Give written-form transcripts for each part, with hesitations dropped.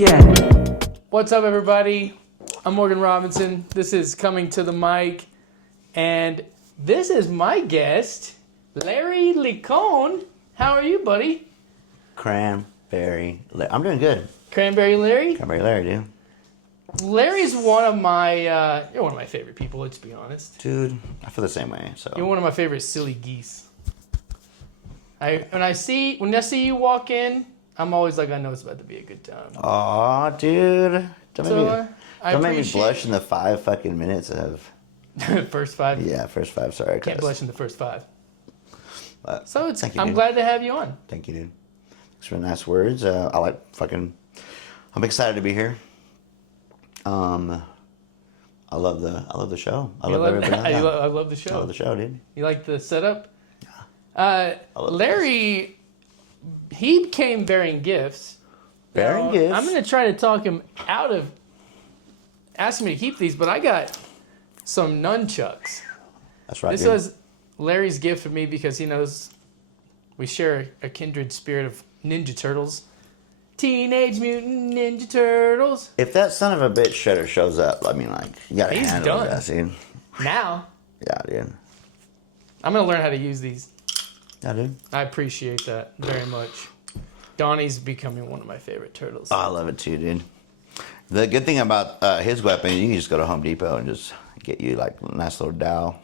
Yeah. What's up, everybody? I'm Morgan Robinson. This is Coming to the Mic, and this is my guest, Larry Licon. How are you, buddy? Cranberry Larry. I'm doing good. Cranberry Larry? Cranberry Larry, dude. Larry's one of my, you're one of my favorite people, let's be honest. Dude, I feel the same way, so. You're one of my favorite silly geese. When I see you walk in, I'm always like, I know it's about to be a good time. Aw, dude. Don't make me blush in the 5 fucking minutes of... First 5? Yeah, first 5, sorry. Can't blush in the first 5. But So I'm dude. glad to have you on. Thank you, dude. Thanks for the nice words. I'm excited to be here. I love the show. I love everybody on that. I love the show. I love the show, dude. You like the setup? Larry, he came bearing gifts. Bearing gifts? I'm going to try to talk him out of asking me to keep these, but I got some nunchucks. That's right, This dude. was Larry's gift for me because he knows we share a kindred spirit of Ninja Turtles. Teenage Mutant Ninja Turtles. If that son of a bitch Shredder shows up, I mean, like, you gotta He's handle done. that, dude. Now, Yeah, dude. I'm going to learn how to use these. Yeah, dude. I appreciate that very much. Donnie's becoming one of my favorite turtles. Oh, I love it too, dude. The good thing about his weapon, you can just go to Home Depot and just get you like a nice little dowel.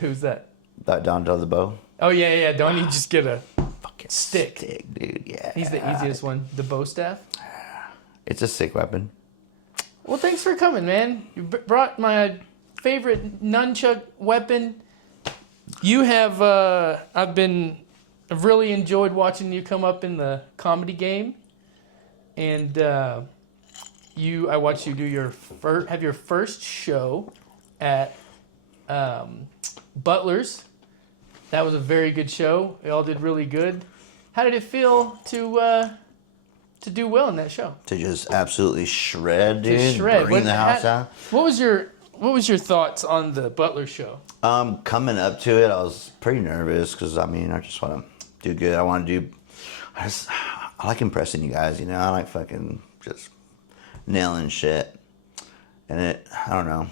Who's that? That Donto the bow. Oh, yeah. Donnie just get a Fucking stick. dude. Yeah. He's the easiest one. The bow staff. It's a sick weapon. Well, thanks for coming, man. You brought my favorite nunchuck weapon. You have, I've really enjoyed watching you come up in the comedy game. And I watched you do your first show at Butler's. That was a very good show. They all did really good. How did it feel to do well in that show? To just absolutely shred, dude. To shred. Bring the house out. What was your thoughts on the Butler show? Coming up to it, I was pretty nervous because, I mean, I just want to do good. I like impressing you guys, you know? I like fucking just nailing shit. And I don't know.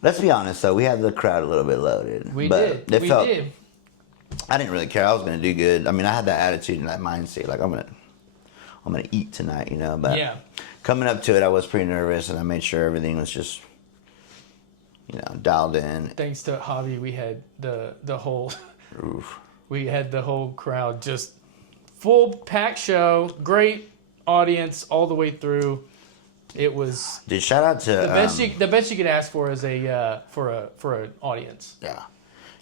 Let's be honest, though. We had the crowd a little bit loaded. We did. I didn't really care. I was going to do good. I mean, I had that attitude and that mindset. Like, I'm gonna eat tonight, you know? But yeah. Coming up to it, I was pretty nervous, and I made sure everything was just, you know, dialed in. Thanks to Javi, we had the whole Oof. we had the whole crowd just full packed show, great audience all the way through. It was Dude, shout out to the best you could ask for as for an audience. yeah.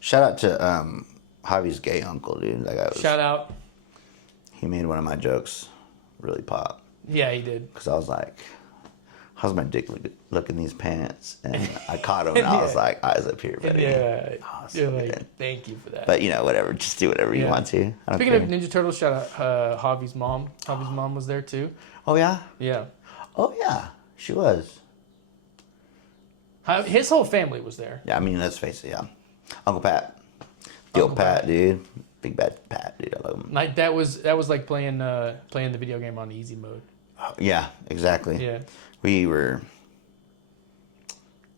Shout out to Javi's gay uncle, dude. That guy was. Shout out. He made one of my jokes really pop. Yeah, he did. Because I was like, how's my dick look in these pants? And I caught him, and I was like, eyes up here, buddy. Yeah, Oh, so you're like, good. thank you for that. But, you know, whatever. Just do whatever you want to. I don't Speaking care. of Ninja Turtles, shout out Javi's mom. Javi's mom was there too. Oh, yeah? Yeah. Oh, yeah. She was. His whole family was there. Yeah, I mean, let's face it, yeah. Uncle Pat. Yo, Pat, dude. Big bad Pat, dude. I love him. Like that was like playing the video game on easy mode. Yeah, exactly. Yeah. We were...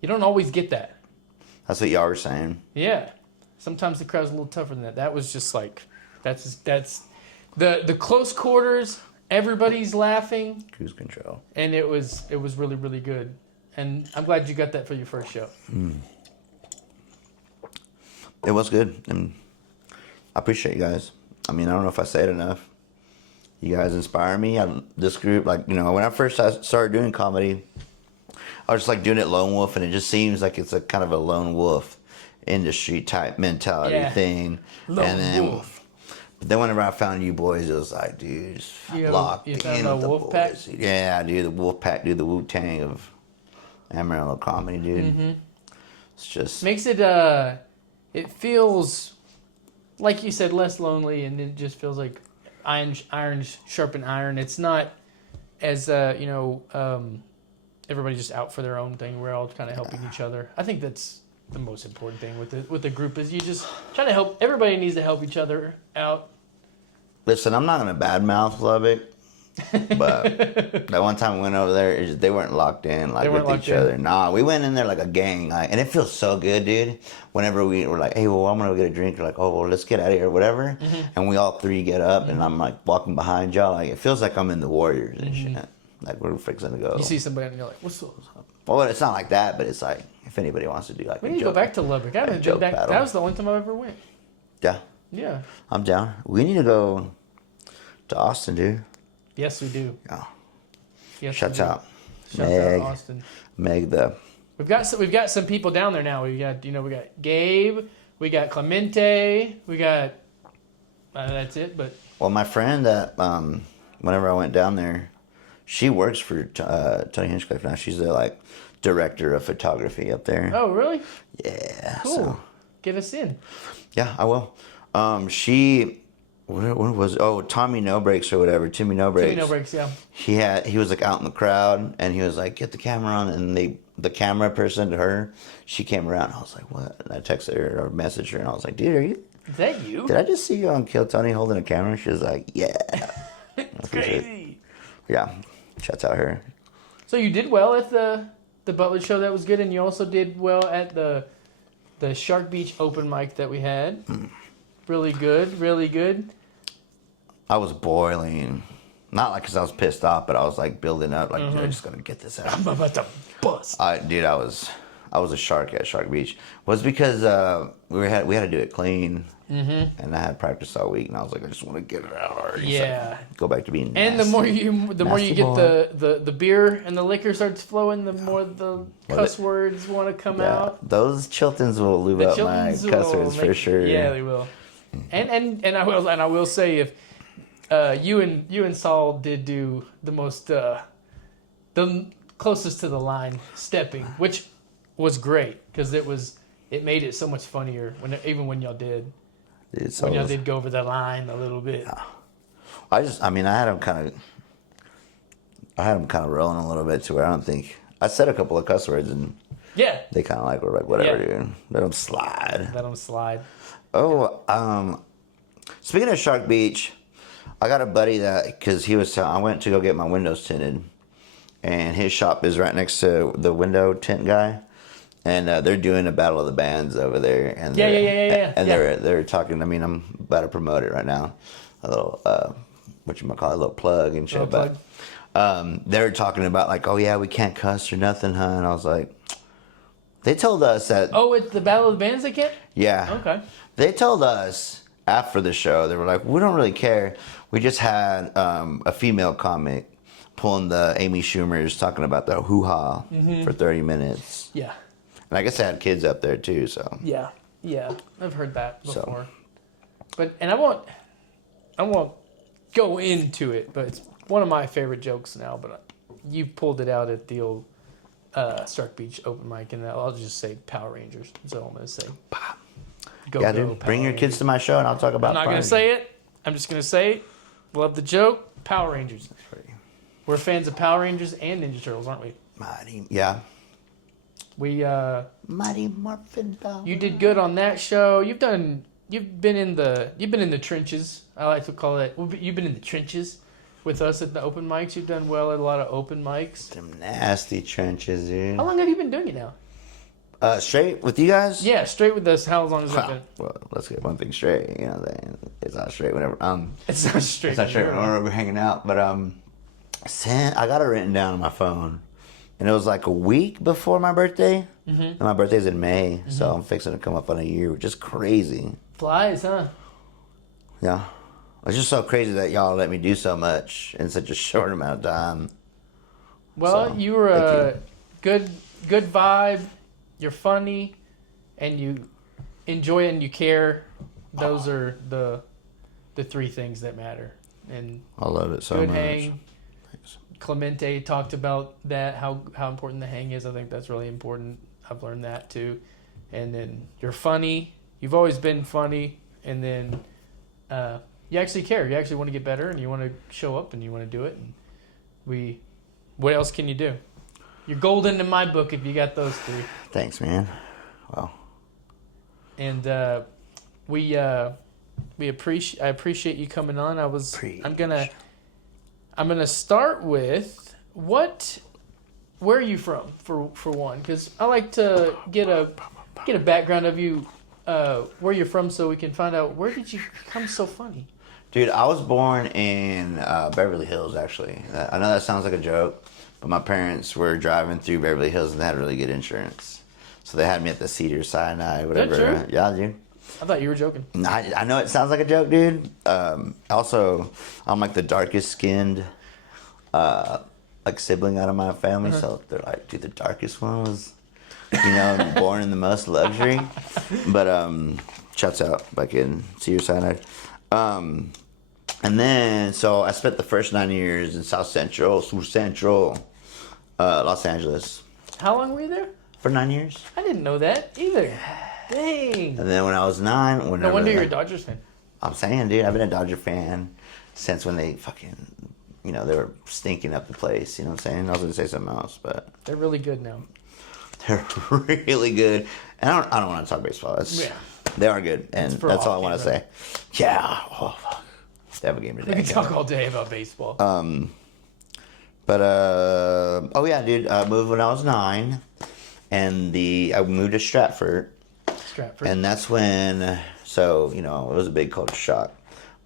You don't always get that. That's what y'all were saying. Yeah. Sometimes the crowd's a little tougher than that. That was just like that's the close quarters, everybody's laughing. Cruise control. And it was really, really good. And I'm glad you got that for your first show. It was good, and I appreciate you guys. I mean, I don't know if I say it enough. You guys inspire me. This group, like, you know, when I first started doing comedy, I was just like doing it lone wolf, and it just seems like it's a kind of a lone wolf industry type mentality thing. Lone wolf. But then whenever I found you boys, it was like, dude, just locked in with the wolf boys. pack? Yeah, dude, the wolf pack, dude, the Wu-Tang of Amarillo comedy, dude. Mm-hmm. It's just makes it it feels like you said less lonely, and it just feels like iron sharpen iron. It's not as everybody just out for their own thing. We're all kind of helping each other. I think that's the most important thing with the group is you just try to help. Everybody needs to help each other out. Listen, I'm not gonna badmouth Lubbock, But that one time we went over there, they weren't locked in like with each other. Nah, we went in there like a gang, like, and it feels so good, dude. Whenever we were like, hey, well, I'm gonna go get a drink. We're like, oh, well, let's get out of here, or whatever. And we all three get up, and I'm like walking behind y'all. Like it feels like I'm in the Warriors and shit. Like we're fixing to go. You see somebody and you're like, what's up? Well, it's not like that, but it's like if anybody wants to do like we need to go back to Lubbock. I haven't been back. That was the only time I ever went. Yeah. Yeah. I'm down. We need to go to Austin, dude. Yes, we do. Yeah. Yes, Shouts out. Shouts out Austin. Meg We've got some people down there now. We got Gabe, we got Clemente, we got that's it. But well, my friend that whenever I went down there, she works for Tony Hinchcliffe now. She's the like director of photography up there. Oh, really? Yeah. Cool. So. Get us in. Yeah, I will. She. What was it? Oh, Tommy No Breaks or whatever. Timmy No Breaks. Timmy No Breaks, yeah. He was like out in the crowd and he was like, get the camera on, and the camera person to her, she came around. I was like, what? And I texted her or messaged her and I was like, dude, is that you? Did I just see you on Kill Tony holding a camera? She was like, yeah. It's crazy. Yeah. Shouts out her. So you did well at the Butler show, that was good, and you also did well at the Shark Beach open mic that we had. Really good, really good. I was boiling. Not like because I was pissed off, but I was like building up, like, dude, I'm just gonna get this out. I'm about to bust. Dude, I was a shark at Shark Beach. Was because we had to do it clean, and I had practice all week, and I was like, I just want to get it out already. Yeah. So go back to being. And nasty, the more you get the beer and the liquor starts flowing, the more the cuss words want to come out. Those Chiltons will lube up my cuss words for sure. Yeah, they will. And I will say, if you and Saul did do the most the closest to the line stepping, which was great because it made it so much funnier when y'all did. Dude, when y'all did go over the line a little bit. Yeah. I had them kind of rolling a little bit to where I don't think I said a couple of cuss words and they kind of were like whatever, dude. Let them slide. Oh, speaking of Shark Beach, I got a buddy that, because I went to go get my windows tinted, and his shop is right next to the window tint guy, and they're doing a battle of the bands over there. And And they're talking. I mean, I'm about to promote it right now, a little a little plug and shit. But they're talking about like, oh yeah, we can't cuss or nothing, huh? And I was like, they told us that. Oh, it's the battle of the bands they can't. Yeah. Okay. They told us after the show, they were like, we don't really care. We just had a female comic pulling the Amy Schumers talking about the hoo-ha for 30 minutes. Yeah. And I guess they had kids up there too, so. Yeah. I've heard that before. But I won't go into it, but it's one of my favorite jokes now, but you pulled it out at the old Shark Beach open mic, and I'll just say Power Rangers. That's all I'm going to say. Dude, bring your kids to my show and I'll talk about I'm not going to say it. I'm just going to say it. Love the joke. Power Rangers. We're fans of Power Rangers and Ninja Turtles, aren't we? Mighty, yeah. Mighty Morphin Power. You did good on that show. You've been in the trenches. I like to call it. You've been in the trenches with us at the open mics. You've done well at a lot of open mics. Them nasty trenches, dude. How long have you been doing it now? Straight with you guys? Yeah, straight with us. How long has it been? Well, let's get one thing straight. You know, it's not straight whenever. It's not straight. It's not straight whenever we're hanging out. But I got it written down on my phone, and it was like a week before my birthday. And my birthday's in May, so I'm fixing to come up on a year, which is crazy. Flies, huh? Yeah, it's just so crazy that y'all let me do so much in such a short amount of time. Well, so, you were a good vibe. You're funny, and you enjoy it and you care. Those are the three things that matter. And I love it so good much. Hang. Thanks. Clemente talked about that, how important the hang is. I think that's really important. I've learned that too. And then you're funny. You've always been funny. And then you actually care. You actually want to get better, and you want to show up, and you want to do it. And what else can you do? You're golden in my book if you got those three. Thanks, man. Wow. And I appreciate you coming on. I'm gonna start with where are you from for one? Because I like to get a background of you, where you're from, so we can find out where did you become so funny. Dude, I was born in Beverly Hills, actually. I know that sounds like a joke, but my parents were driving through Beverly Hills and they had really good insurance. So they had me at the Cedar Sinai, whatever. True? Yeah, dude. I thought you were joking. I know it sounds like a joke, dude. Also, I'm like the darkest skinned like sibling out of my family. So they're like, dude, the darkest one was, born in the most luxury. But shouts out back in Cedar Sinai. And then, so I spent the first 9 years in South Central, Los Angeles. How long were you there? For 9 years. I didn't know that either. Dang. And then when I was 9, No wonder you're a Dodgers fan. I'm saying, dude, I've been a Dodger fan since when they fucking, they were stinking up the place. You know what I'm saying? I was going to say something else, but. They're really good now. They're really good. And I don't want to talk baseball. They are good. And that's all I want to say. Yeah. Oh, fuck. They have a game today. We can talk all day about baseball. Oh yeah, dude. I moved when I was 9, and I moved to Stratford. And that's when, so it was a big culture shock.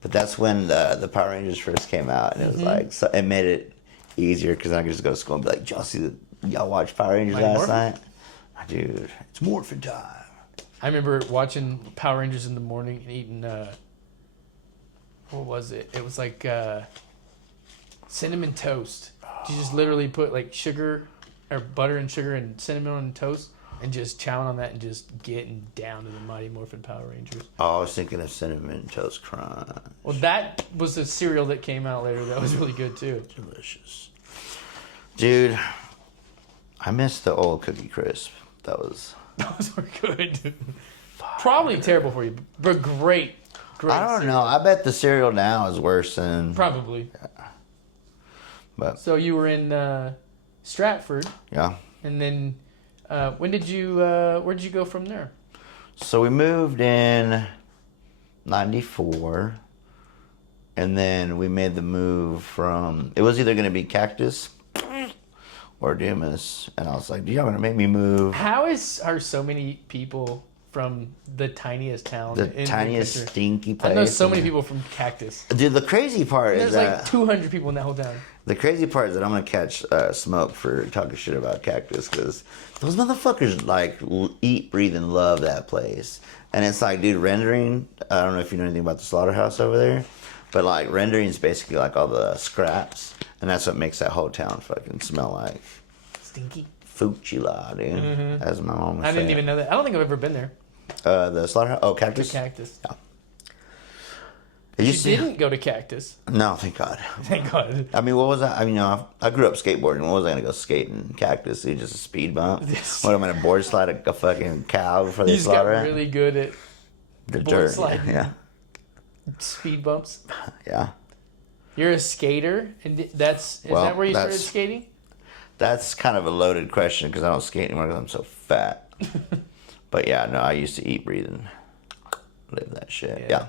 But that's when the Power Rangers first came out, and it was like, so it made it easier because I could just go to school and be like, y'all watch Power Rangers last night? Dude, it's morphin' time. I remember watching Power Rangers in the morning and eating. What was it? It was like cinnamon toast. You just literally put like sugar or butter and sugar and cinnamon on toast and just chowing on that and just getting down to the Mighty Morphin Power Rangers. Oh, I was thinking of Cinnamon Toast Crunch. Well, that was the cereal that came out later. That was really good too. Delicious. Dude, I miss the old Cookie Crisp. Those were good. Probably terrible for you, but great. I don't know. I bet the cereal now is worse than... Probably. Yeah. But so you were in Stratford. Yeah. And then where'd you go from there? So we moved in 94. And then we made the move from... It was either going to be Cactus or Dumas. And I was like, y'all going to make me move? How are so many people... from the tiniest town. The tiniest stinky place. I know so many people from Cactus. Dude, the crazy part is there's like 200 people in that whole town. The crazy part is that I'm going to catch smoke for talking shit about Cactus because those motherfuckers like eat, breathe, and love that place. And it's like, dude, rendering, I don't know if you know anything about the slaughterhouse over there, but like rendering is basically like all the scraps. And that's what makes that whole town fucking smell like. Stinky. Fuchila, dude. As my mom would say. I didn't even know that. I don't think I've ever been there. The slaughterhouse? Oh, Cactus? The Cactus. Yeah. You didn't go to Cactus. No, thank God. Thank God. I mean, what was that? I mean, I grew up skateboarding. What was I going to go skating? Cactus? Dude, just a speed bump? What, am I going to board slide a fucking cow before they slaughter it? You just got really good at the board dirt. sliding. Yeah. Speed bumps. Yeah. You're a skater? And is that where you started skating? That's kind of a loaded question because I don't skate anymore because I'm so fat. But yeah, no, I used to eat, breathe, and live that shit. Yeah.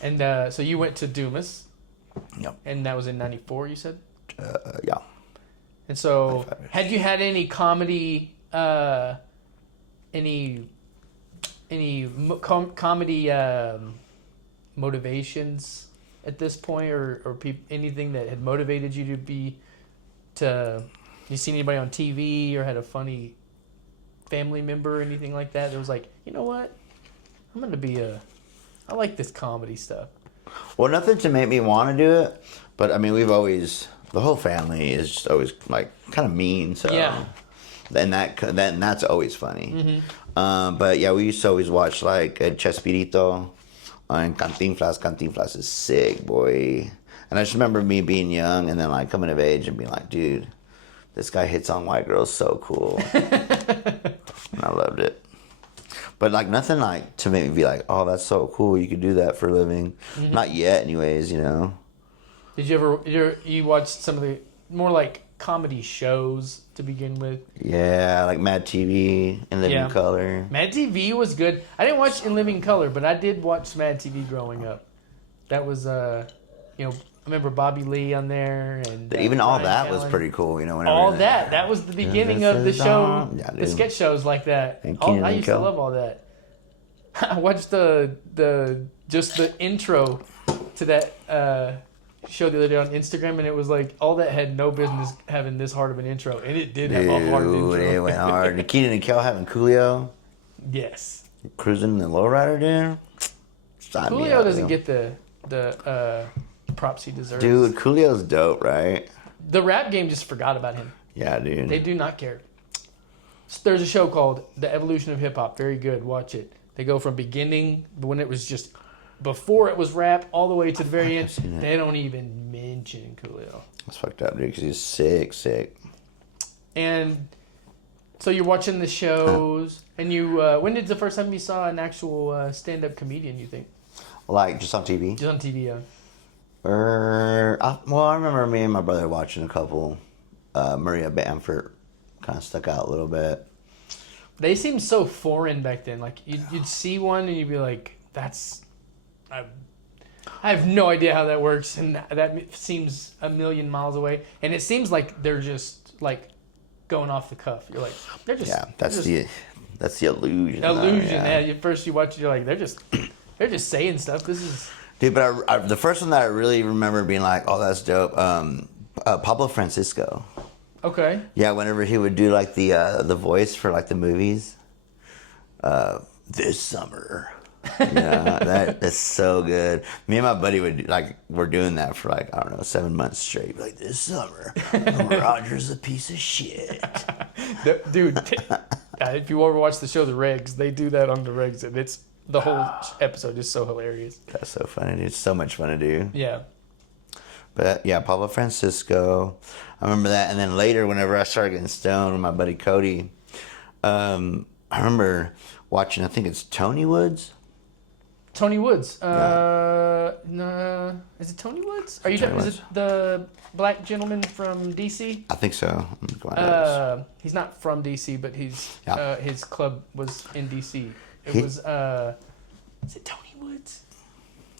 And so you went to Dumas. Yep. And that was in 94, you said? Yeah. And so, had you had any comedy, comedy motivations at this point, or anything that had motivated you you seen anybody on TV or had a funny family member or anything like that? That was like, you know what? I'm going to I like this comedy stuff. Well, nothing to make me want to do it, but I mean, the whole family is just always like kind of mean, so yeah. That's always funny. But yeah, we used to always watch like Chespirito and Cantinflas. Cantinflas is sick, boy. And I just remember me being young and then like coming of age and being like, dude, this guy hits on white girls so cool. And I loved it. But like nothing like to make me be like, oh, that's so cool. You could do that for a living. Not yet, anyways. Did you watch some of the more like comedy shows to begin with? Yeah, like MADtv and Living Color. MADtv was good. I didn't watch In Living Color, but I did watch MADtv growing up. That was remember Bobby Lee on there, and Even All Ryan That was Callen. pretty cool. You know, whenever All That was the beginning of the show. Yeah, The sketch shows like that. And Oh, Keenan I and used to Kel. love All That. I watched the intro to that show the other day on Instagram, and it was like All That had no business having this hard of an intro, and it did have a hard Dude, it intro. went hard. The Keenan and Kel having Coolio Yes, cruising the lowrider, dude. Sign me Julio up, doesn't dude. get the props he deserves. Dude, Coolio's dope, right? The rap game just forgot about him. Yeah, dude. They do not care. There's a show called The Evolution of Hip Hop. Very good. Watch it. They go from beginning, when it was just before it was rap, all the way to the very end. seen it. They don't even mention Coolio. That's fucked up, dude, because he's sick. And so you're watching the shows, and you when did the first time you saw an actual stand-up comedian, you think? Like, just on TV? Just on TV, yeah. Well, I remember me and my brother watching a couple. Maria Bamford kind of stuck out a little bit. They seemed so foreign back then. Like, you'd see one, and you'd be like, that's... I have no idea how that works, and that seems a million miles away. And it seems like they're just, like, going off the cuff. You're like, they're just... Yeah, that's they're the illusion. illusion. Yeah. Yeah. First you watch it, you're like, they're just saying stuff. This is... Dude, but I, the first one that I really remember being like, oh, that's dope, Pablo Francisco. Okay. Yeah, whenever he would do like the voice for like the movies, this summer. Yeah, that's so good. Me and my buddy we're doing that for like, I don't know, 7 months straight. Like, this summer, Roger's a piece of shit. Dude, if you ever watch the show The Regs, they do that on The Regs, and it's the whole episode is so hilarious. That's so funny, dude. It's so much fun to do. Yeah. But yeah, Pablo Francisco, I remember that. And then later, whenever I started getting stoned with my buddy Cody, I remember watching, I think it's Tony Woods. Tony Woods. Yeah. No, is it Tony Woods? Are you? Tony Is Woods. it the black gentleman from DC? I think so. I'm glad He's not from DC, but he's Yeah. his club was in DC. It He- was. Is it Tony Woods?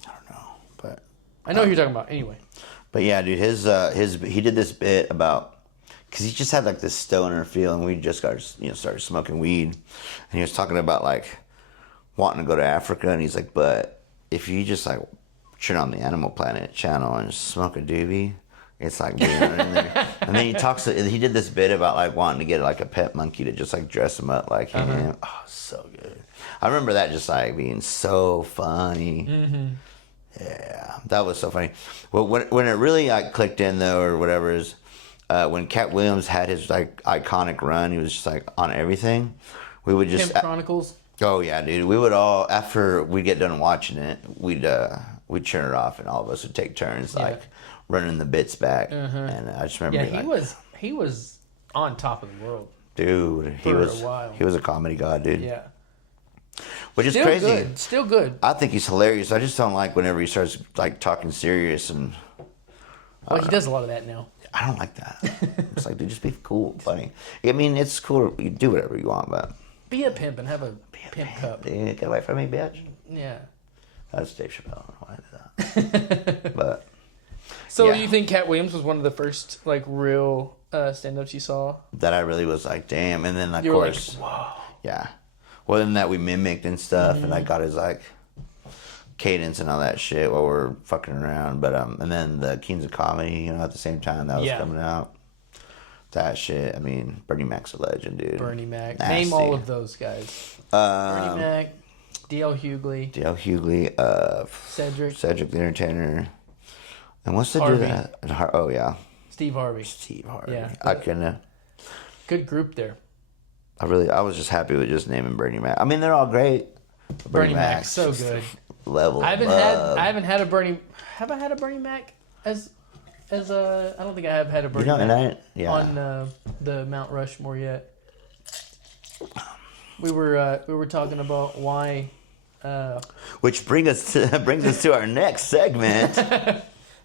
I don't know, but I know who you're talking about. Anyway. But yeah, dude, his he did this bit about, because he just had like this stoner feel, and we just started smoking weed, and he was talking about like wanting to go to Africa, and he's like, but if you just like turn on the Animal Planet channel and just smoke a doobie, it's like being in there. And then he did this bit about like wanting to get like a pet monkey to just like dress him up like him. Oh, so good. I remember that just like being so funny. Mm-hmm. Yeah, that was so funny. Well, when it really like clicked in though, or whatever, is when Cat Williams had his like iconic run. He was just like on everything. We would just Pimp Chronicles. Oh yeah, dude. We would all, after we get done watching it, we'd turn it off, and all of us would take turns like running the bits back. And I just remember, Yeah, he was on top of the world. dude. He for was a while. he was a comedy god, dude. Yeah. Which is Still crazy. good. Still good. I think he's hilarious. I just don't like whenever he starts like talking serious, and Well, he does a lot of that now. I don't like that. It's like, dude, just be cool, funny. I mean, it's cool. You do whatever you want, but Be a pimp and have a pimp cup. dude, get away from me, bitch. Yeah. That's Dave Chappelle. I don't know why I did that. But So Yeah. you think Cat Williams was one of the first like real stand-ups you saw? that I really was like, damn. And then of You were like, course, whoa. yeah. Well, then that we mimicked and stuff, and I got his like cadence and all that shit while we're fucking around. But and then the Kings of Comedy, at the same time that was Yeah. coming out. That shit. I mean, Bernie Mac's a legend, dude. Bernie Mac. Nasty. Name all of those guys. Bernie Mac, D.L. Hughley, Dale Hughley, Cedric, the Entertainer, and what's the Harvey. dude that? Oh yeah, Steve Harvey. Steve Harvey. Yeah. I can. Good group there. I was just happy with just naming Bernie Mac. I mean, they're all great. but Bernie Mac's Mac's so just good. Level. I haven't above. had a Bernie. Have I had a Bernie Mac as a? I don't think I have had a Bernie and Mac yeah. on the Mount Rushmore yet. We were talking about why. Which brings us to our next segment.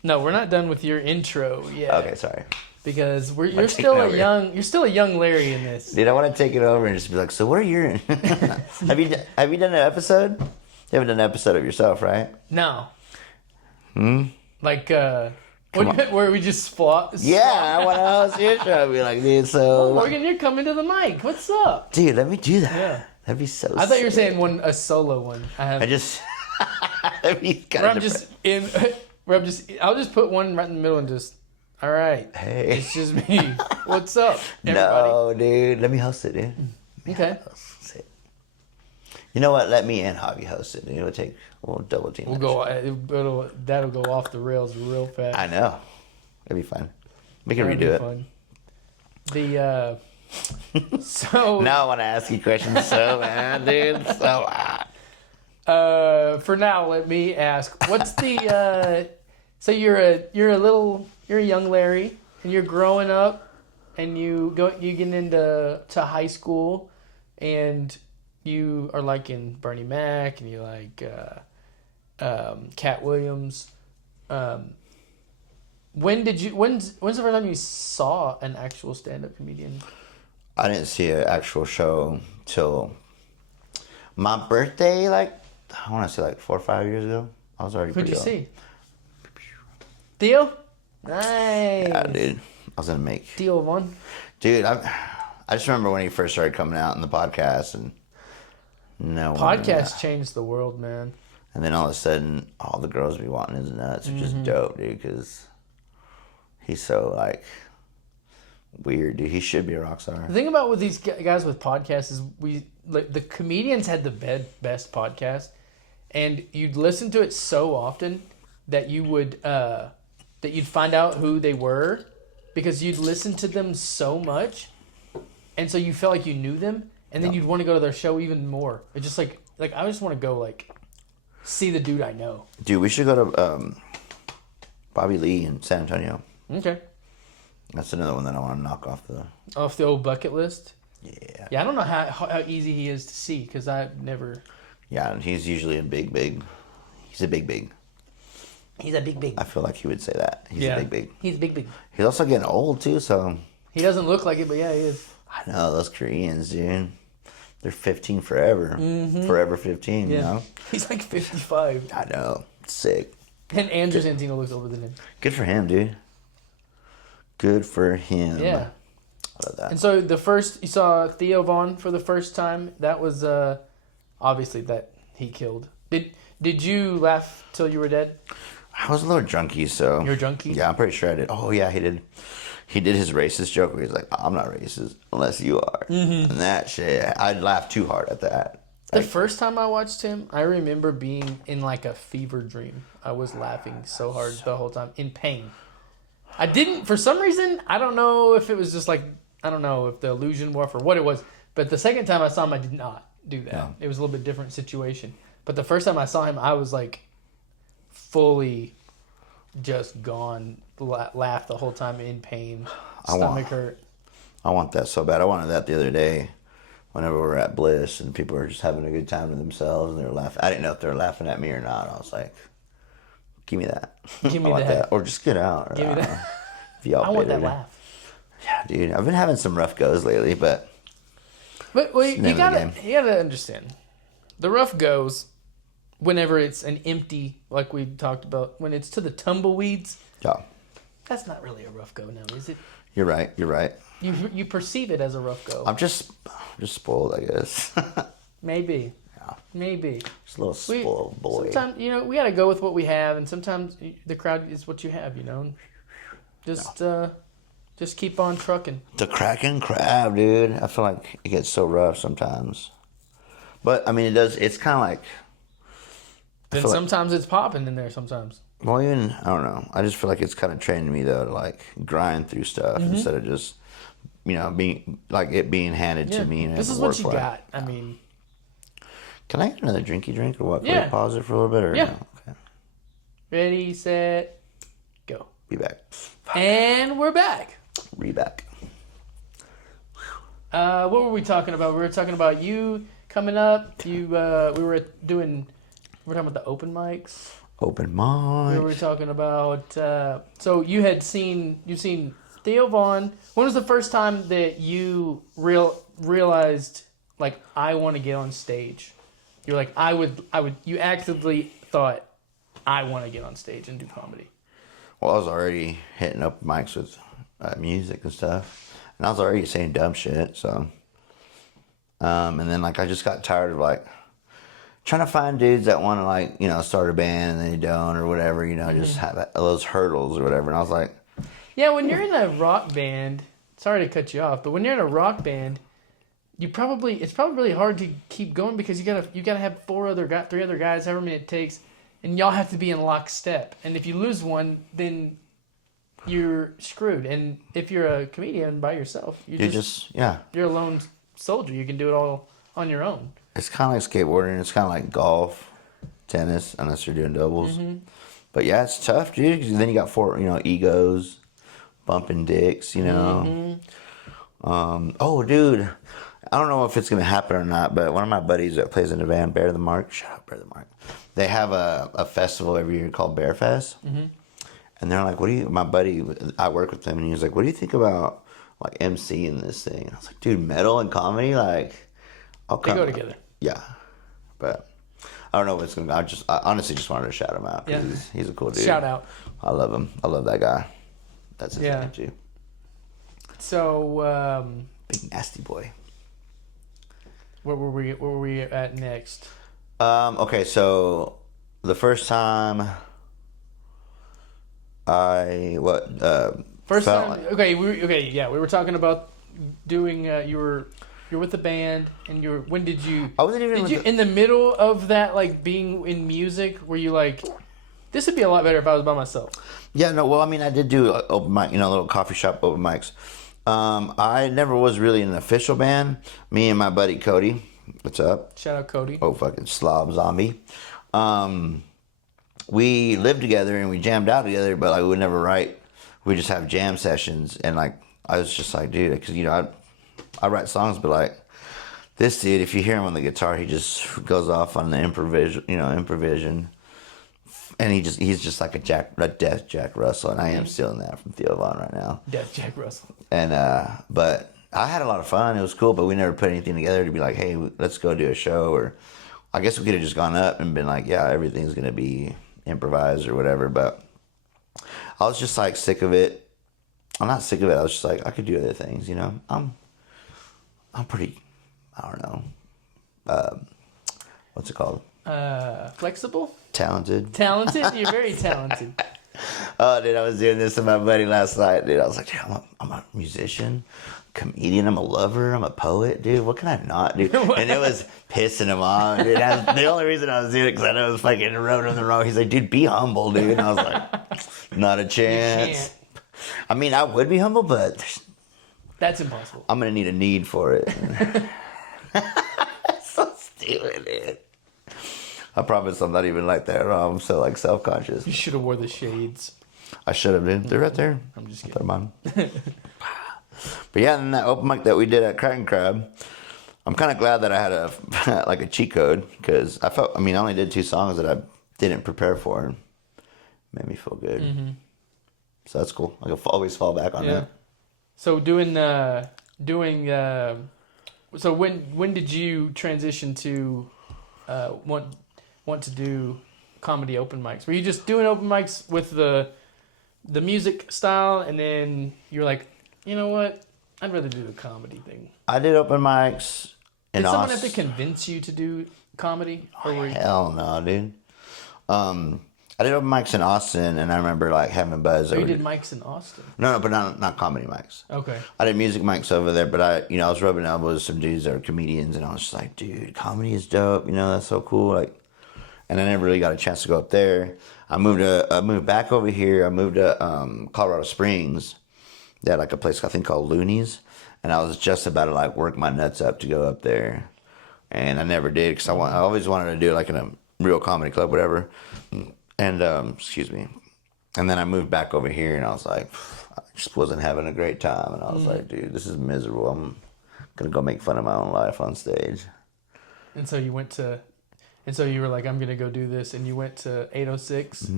No, we're not done with your intro yet. Okay, sorry. Because you're taking still over. you're still a young Larry in this. Dude, I want to take it over and just be like, so what are your... have you done an episode? You haven't done an episode of yourself, right? No. Hmm? Like Where we just flop? Yeah, I want to host your show. I'd be like, dude, so... Morgan, you're coming to the mic. What's up? Dude, let me do that. Yeah. That'd be so I thought you were sick. saying a solo one. I just... That'd be kind Where of I'm just in... Where I'll just put one right in the middle and just... All right. Hey. It's just me. What's up, everybody? No, dude. Let me host it, dude. Okay. You know what? Let me and Javi host it, dude. We'll double team. That'll go off the rails real fast. I know. It'd be fun. We can That'd be redo it. fun. So Now I want to ask you questions so bad, dude. So bad. for now, let me ask, what's the so you're a young Larry and you're growing up and you get into high school and you are liking Bernie Mac and you like Cat Williams. When's the first time you saw an actual stand-up comedian? I didn't see an actual show till my birthday, I want to say 4 or 5 years ago. I was already Who'd pretty you old. see? Theo? Nice. Yeah, dude. I was going to make... Theo Von? Dude, I just remember when he first started coming out in the podcast and Podcasts changed the world, man. And then all of a sudden, all the girls be wanting his nuts, which is dope, dude, because he's so, weird, dude. He should be a rock star. The thing about with these guys with podcasts is the comedians had the best podcast, and you'd listen to it so often that you would that you'd find out who they were because you'd listen to them so much, and so you felt like you knew them, and then you'd want to go to their show even more. It's just like I just want to go see the dude I know. Dude, we should go to Bobby Lee in San Antonio. Okay. That's another one that I want to knock off the old bucket list. Yeah. Yeah, I don't know how easy he is to see because I've never. Yeah, and he's usually a big. He's a big. He's a big. I feel like he would say that. He's a big. He's big. He's also getting old too, so. He doesn't look like it, but yeah, he is. I know those Koreans, dude. They're 15 forever. Forever 15, you know? He's 55. I know. Sick. And Andrew Santino looks older than him. Good for him, dude. Good for him. Yeah. I love that. And so you saw Theo Von for the first time. That was obviously that he killed. Did you laugh till you were dead? I was a little drunky, so. You're a junkie? Yeah, I'm pretty sure I did. Oh, yeah, he did. He did his racist joke where he's like, I'm not racist unless you are. And that shit, I'd laugh too hard at that. The first time I watched him, I remember being in a fever dream. I was laughing so hard the whole time, in pain. I didn't, for some reason, I don't know if it was just I don't know if the illusion was or what it was, but the second time I saw him, I did not do that. No. It was a little bit different situation. But the first time I saw him, I was fully just gone, laughed the whole time in pain, stomach hurt. I want that so bad. I wanted that the other day whenever we were at Bliss and people were just having a good time to themselves and they were laughing. I didn't know if they were laughing at me or not. I was like, give me that. Give me that. Or just get out. Give me that. I want that laugh. Yeah, dude. I've been having some rough goes lately, but you gotta understand. The rough goes whenever it's an empty, like we talked about, when it's to the tumbleweeds. Yeah. That's not really a rough go now, is it? You're right. You perceive it as a rough go. I'm just spoiled, I guess. Maybe. Yeah. Maybe. Just a little spoiled boy. Sometimes, we got to go with what we have, and sometimes the crowd is what you have, Just keep on trucking. The cracking crab, dude. I feel like it gets so rough sometimes. But, I mean, it does. It's kind of like... Then sometimes it's popping in there sometimes. Well, even, I don't know. I just feel like it's kind of training me, though, to, grind through stuff instead of just, being, being handed to me. This is what you got. I mean... Can I get another drinky drink or what? Yeah. Can we pause it for a little bit? Or yeah. No? Okay. Ready, set, go. Be back. And we're back. Back. What were we talking about? We were talking about you coming up. We were talking about the open mics. Open mics. We were talking about. So you've seen Theo Von. When was the first time that you realized I want to get on stage? You're like, I would. You actively thought, I want to get on stage and do comedy. Well, I was already hitting up mics with music and stuff, and I was already saying dumb shit. So, and then like I just got tired of like trying to find dudes that want to like start a band and they don't or whatever. Just have those hurdles or whatever. And I was like, yeah, when you're in a rock band, sorry to cut you off, but when you're in a rock band, it's probably really hard to keep going because you gotta have three other guys, however many it takes, and y'all have to be in lockstep. And if you lose one, then you're screwed. And if you're a comedian by yourself, you're a lone soldier. You can do it all on your own. It's kind of like skateboarding. It's kind of like golf, tennis, unless you're doing doubles. But yeah, it's tough, dude. 'Cause then you got four, egos, bumping dicks, Oh, dude. I don't know if it's going to happen or not, but one of my buddies that plays in the band, Bear the Mark, shout out Bear the Mark, they have a festival every year called Bear Fest. And they're like, my buddy, I work with them, and he was like, what do you think about like MCing this thing? And I was like, dude, metal and comedy, like, I'll come. They go together. Yeah. But I don't know what's going to go. I honestly just wanted to shout him out because he's a cool dude. Shout out. I love him. I love that guy. That's his name, too. So, Big nasty boy. Where were we at next? Okay, so the first time we were talking about doing you're with the band and when did you I wasn't even in the middle of that, like being in music, were you like, this would be a lot better if I was by myself? Yeah, no, well, I mean, I did do open mic, little coffee shop open mics. I never was really in an official band. Me and my buddy Cody, what's up? Shout out Cody. Oh, fucking slob zombie. We lived together and we jammed out together, but like we would never write. We just have jam sessions, and like I was just like, dude, because I write songs, but like this dude, if you hear him on the guitar, he just goes off on the improvisation. And he's just like a death Jack Russell, and I am stealing that from Theo Von right now. Death Jack Russell. And but I had a lot of fun. It was cool, but we never put anything together to be like, hey, let's go do a show. Or I guess we could have just gone up and been like, yeah, everything's gonna be improvised or whatever. But I was just like sick of it. I'm not sick of it. I was just like, I could do other things. I'm pretty. I don't know. What's it called? Flexible? Talented. You're very talented. Oh, dude, I was doing this with my buddy last night, dude. I was like, dude, I'm a musician, comedian, I'm a lover, I'm a poet, dude. What can I not do? And it was pissing him off, dude. The only reason I was doing it because I know it was fucking rubbing him the wrong. He's like, dude, be humble, dude. And I was like, not a chance. I mean, I would be humble, but that's impossible. I'm gonna need a need for it. So stupid, dude. I promise I'm not even like that. I'm so like self-conscious. You should have wore the shades. I should have, dude. They're right there. I'm just kidding. Put them on. But yeah, and that open mic that we did at Kraken Crab, I'm kind of glad that I had a cheat code, because I only did 2 songs that I didn't prepare for, and made me feel good. So that's cool. I can always fall back on that. So so when did you transition to want to do comedy open mics? Were you just doing open mics with the music style, and then you're like, you know what, I'd rather do the comedy thing? I did open mics in Austin. Did someone have to convince you to do comedy? Hell no, dude. I did open mics in Austin, and I remember like having buzz. You did mics in Austin? No, but not comedy mics. Okay. I did music mics over there, but I was rubbing elbows with some dudes that were comedians, and I was just like, dude, comedy is dope. That's so cool. Like, and I never really got a chance to go up there. I moved back over here. I moved to Colorado Springs. They had like a place I think called Looney's, and I was just about to like work my nuts up to go up there, and I never did because I always wanted to do it like in a real comedy club, whatever. And excuse me. And then I moved back over here, and I was like, I just wasn't having a great time, and I was like, dude, this is miserable. I'm gonna go make fun of my own life on stage. And so you were like, I'm gonna go do this, and you went to 806.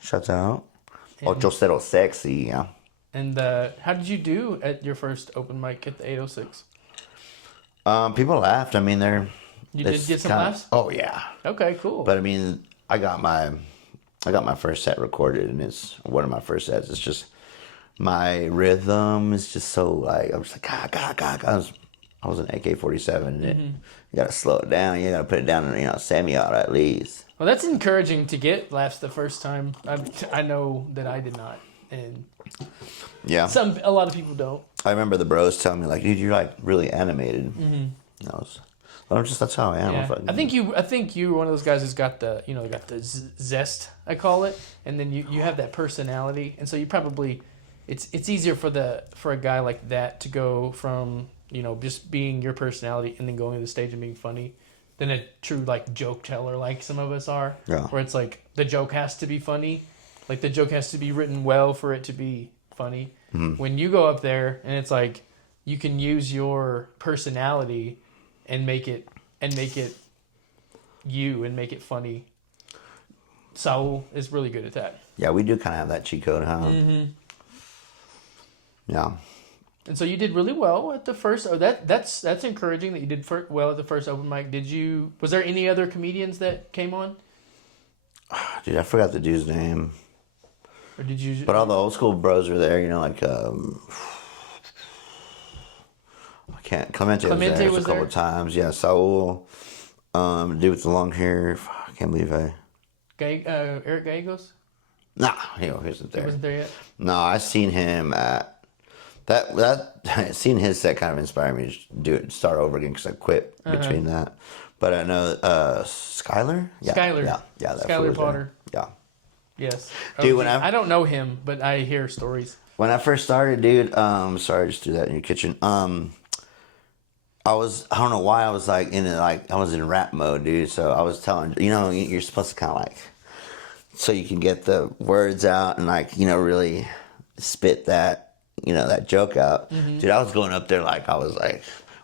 Shout out. Ocho Sexy, yeah. And how did you do at your first open mic at the 806? People laughed. I mean, You did get some laughs? Oh yeah. Okay, cool. But I mean, I got my I got my first set recorded, and it's one of my first sets. It's just my rhythm is just so like I'm just like I was an AK-47, and you gotta slow it down. You gotta put it down in semi-auto at least. Well, that's encouraging to get laughs the first time. I know that I did not, and Yeah, a lot of people don't. I remember the bros telling me like, dude, you're like really animated. That's how I am. Yeah. I think you were one of those guys who's got the got the zest, I call it, and then you have that personality, and so you probably it's easier for a guy like that to go from just being your personality and then going to the stage and being funny than a true like joke teller like some of us are. Yeah. Where it's like the joke has to be funny, like the joke has to be written well for it to be funny. Mm-hmm. When you go up there and it's like you can use your personality and make it you and make it funny. Saul is really good at that. Yeah, we do kind of have that cheat code, huh? Mm-hmm. Yeah. And so you did really well at the first. Oh, that's encouraging that you did well at the first open mic. Was there any other comedians that came on? Dude, I forgot the dude's name. Or did you? But all the old school bros were there. Like I can't. Clemente was there a couple of times. Yeah, Saul. Dude with the long hair. I can't believe Eric Gallegos? Nah, he wasn't there. He wasn't there yet? No, I seen him at seeing his set kind of inspired me to start over again because I quit between that. But I know Skylar? Yeah. Skylar. Yeah. Skylar Potter. There. Yeah. Yes. Dude, I don't know him, but I hear stories. When I first started, dude, sorry, just do that in your kitchen. I don't know why I was like I was in rap mode, dude. So I was telling, you're supposed to kind of like, so you can get the words out and like, really spit that, that joke out. Mm-hmm. Dude, I was going up there like I was like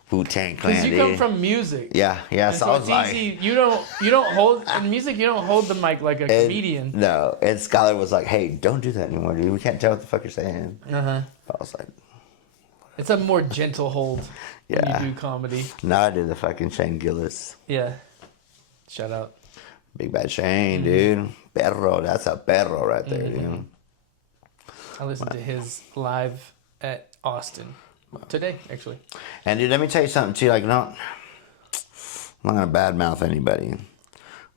Wu-Tang Clan. Because you come from music. Yeah. And so I was it's like, easy. You don't hold in music. You don't hold the mic like a comedian. No, and Skylar was like, "Hey, don't do that anymore, dude. We can't tell what the fuck you're saying." I was like, it's a more gentle hold. Yeah. When you do comedy. No, I did the fucking Shane Gillis. Yeah. Shout out. Big Bad Shane, dude. Perro, that's a perro right there, dude. I listened to his live at Austin today, actually. And dude, let me tell you something too. Like, I'm not gonna badmouth anybody,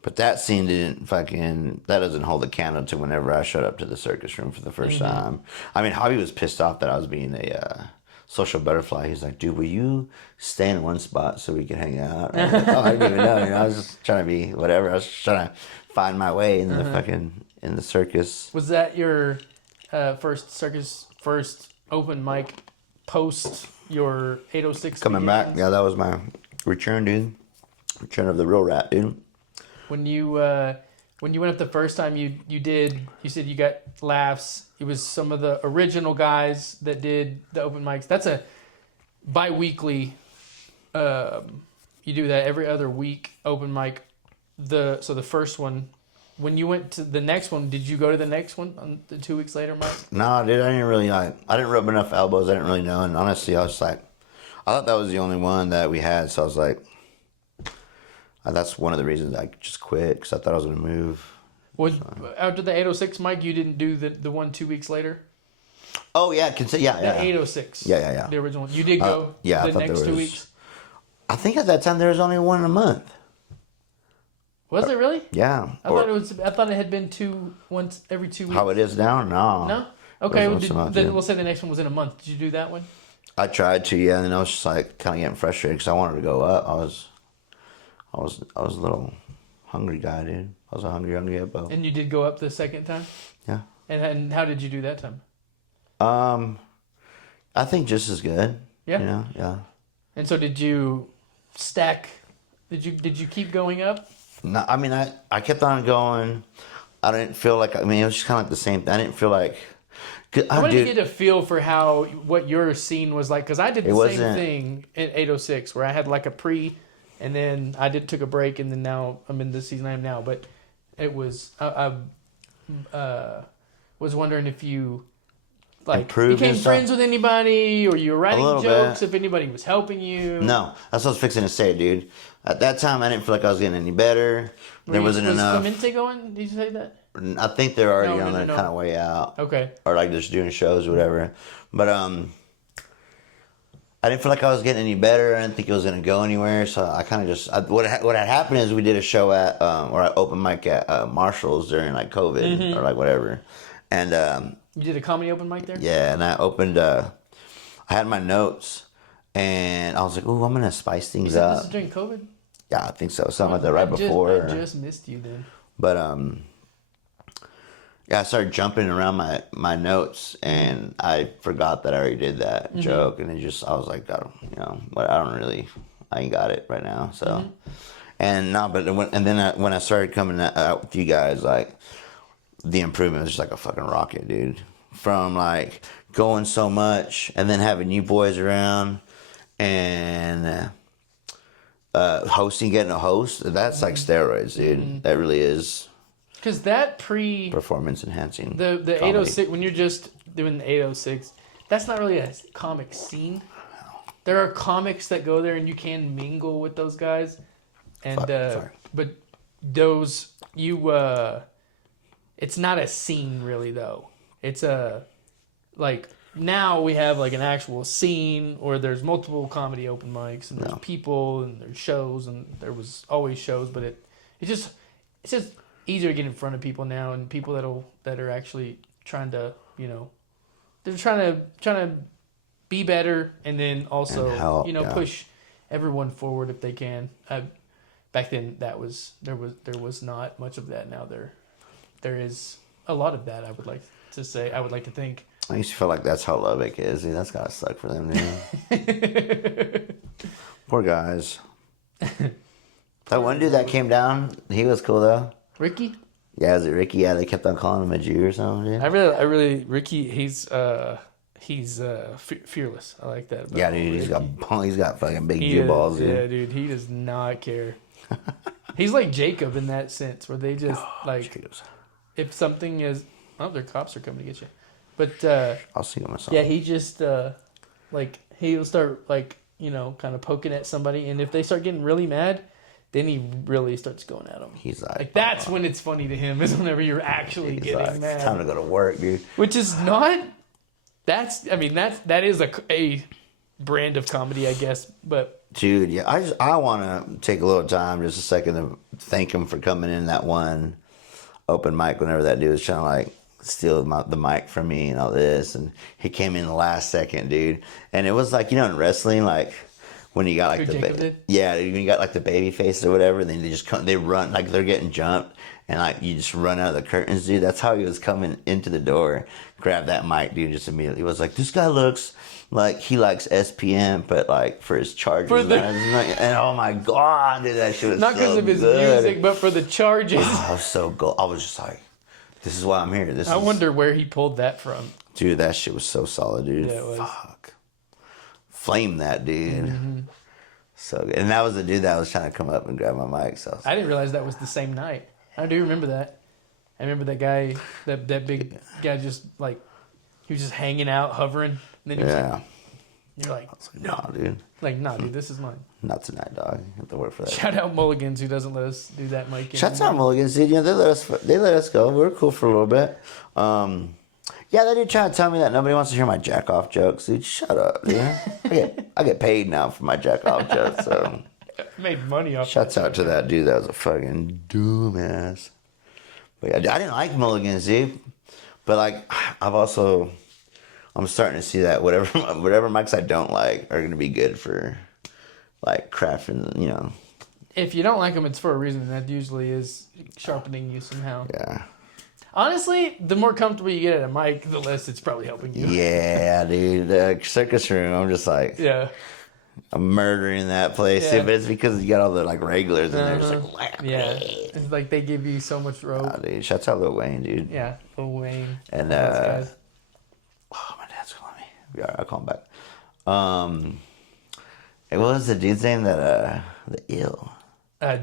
but that scene that doesn't hold a candle to whenever I showed up to the circus room for the first time. I mean, Javi was pissed off that I was being a social butterfly. He's like, dude, will you stay in one spot so we can hang out? I was like, I didn't even know. I was just trying to be whatever. I was just trying to find my way in the circus. Was that your first open mic post your 806 coming begins? back? Yeah, that was my return, dude. Return of the real rat, dude. When you went up the first time, you said you got laughs. It was some of the original guys that did the open mics. That's a bi-weekly. You do that every other week open mic. So the first one. When you went to the next one, did you go to the next one on the 2 weeks later, Mike? No, dude, I didn't rub enough elbows. I didn't really know. And honestly, I was like, I thought that was the only one that we had. So I was like, that's one of the reasons I just quit because I thought I was going to move. After the 806, Mike, you didn't do the one 2 weeks later? Oh, yeah. The 806. Yeah. The original one. You did go the next 2 weeks? I think at that time there was only one a month. Was it really? Yeah. I thought it had been once every 2 weeks. How it is now? No. No? Okay, we'll say the next one was in a month. Did you do that one? I tried to, yeah, and then I was just like kind of getting frustrated because I wanted to go up. I was a little hungry guy, dude. I was a hungry hippo. And you did go up the second time? Yeah. And how did you do that time? I think just as good. Yeah. Yeah. And so did you stack? Did you keep going up? No, I mean, I kept on going. I didn't feel like, it was just kind of like the same thing. I didn't feel like... I wanted to get a feel for what your scene was like, because I did the same thing in 806, where I had like a pre, and then I took a break, and then now I'm in the season I am now. But it was... I was wondering if you became friends with anybody, or you were writing jokes, if anybody was helping you. No, that's what I was fixing to say, dude. At that time, I didn't feel like I was getting any better. There wasn't enough. Was Clemente going? Did you say that? I think they're already No, on no, their no. kind of way out. Okay. Or like just doing shows or whatever. But I didn't feel like I was getting any better. I didn't think it was gonna go anywhere. So I kind of just what had happened is we did a show at or I open mic at Marshall's during like COVID or like whatever, and You did a comedy open mic there? yeah, and I opened. I had my notes, and I was like, "Ooh, I'm gonna spice things This up." is during COVID? Yeah, I think so. Something like that right before. I just missed you then. But yeah, I started jumping around my notes, and I forgot that I already did that joke, and I was like, I ain't got it right now. So, and no, but when I started coming out with you guys, like the improvement was just like a fucking rocket, dude. From like going so much, and then having you boys around, and getting a host, that's like steroids, dude. That really is. Because that Performance enhancing. the comedy. 806, when you're just doing the 806, that's not really a comic scene. There are comics that go there and you can mingle with those guys, and but those it's not a scene really though. It's like now we have like an actual scene, or there's multiple comedy open mics and there's people and there's shows, and there was always shows, but it's just easier to get in front of people now, and people that are actually trying to, they're trying to be better, and then also And help, push everyone forward if they can. Back then there was not much of that. Now there is a lot of that. I would like to think. I used to feel like that's how Lubbock is. Dude, that's gotta suck for them, dude. Poor guys. That one dude that came down, he was cool though. Ricky? Yeah, is it Ricky? Yeah, they kept on calling him a Jew or something, dude. I really Ricky. He's fearless. I like that. Yeah, dude, he's got fucking big Jew balls, dude. Yeah, dude, he does not care. He's like Jacob in that sense, where they just Jacobs. if something is, their cops are coming to get you, but I'll see him myself. yeah, he just he'll start kind of poking at somebody, and if they start getting really mad, then he really starts going at them. He's like that's when it's funny to him, is whenever you're actually getting mad. It's time to go to work, dude. Which is not. That is a brand of comedy, I guess. But dude, yeah, I want to take a little time, just a second, to thank him for coming in that one open mic whenever that dude was trying to like steal the mic from me and all this, and he came in the last second, dude. And it was like, in wrestling, like when you got like when you got like the baby face or whatever, then they run like they're getting jumped, and like you just run out of the curtains, dude. That's how he was coming into the door, grabbed that mic, dude, just immediately. He was like, this guy looks like he likes SPM, but like for his charges. And oh my god, dude, that shit was not because of his music, but for the charges. Oh, I was so good. I was just like, this is why I'm here. I wonder where he pulled that from. Dude, that shit was so solid, dude. Yeah, it was. Fuck. Flame that dude. So good. And that was the dude that was trying to come up and grab my mic. So I didn't realize that was the same night. I do remember that. I remember that guy, that big guy, just like he was just hanging out, hovering. And then he was like, you're like, no, dude. Like, nah, dude, this is mine. Not tonight, dog. You have to work for that. Shout out Mulligans, who doesn't let us do that mic. Shout out Mulligans, dude. They let us go. We were cool for a little bit. Yeah, they did try to tell me that nobody wants to hear my jack off jokes, dude. Shut up, dude. I get paid now for my jack off jokes, so made money off. Shouts out to that dude. That was a fucking dumbass. But yeah, I didn't like Mulligans, dude. But like, I'm starting to see that whatever mics I don't like are gonna be good for like crafting, If you don't like them, it's for a reason. That usually is sharpening you somehow. Yeah. Honestly, the more comfortable you get at a mic, the less it's probably helping you. Yeah, dude. The circus room, I'm just like, I'm murdering that place. Yeah. But it's because you got all the like regulars and they're just like, it's like they give you so much rope. Nah, dude. Shouts out Lil Wayne, dude. Yeah, Lil Wayne. And my dad's calling me. Yeah, I'll call him back. And what was the dude's name that the ill?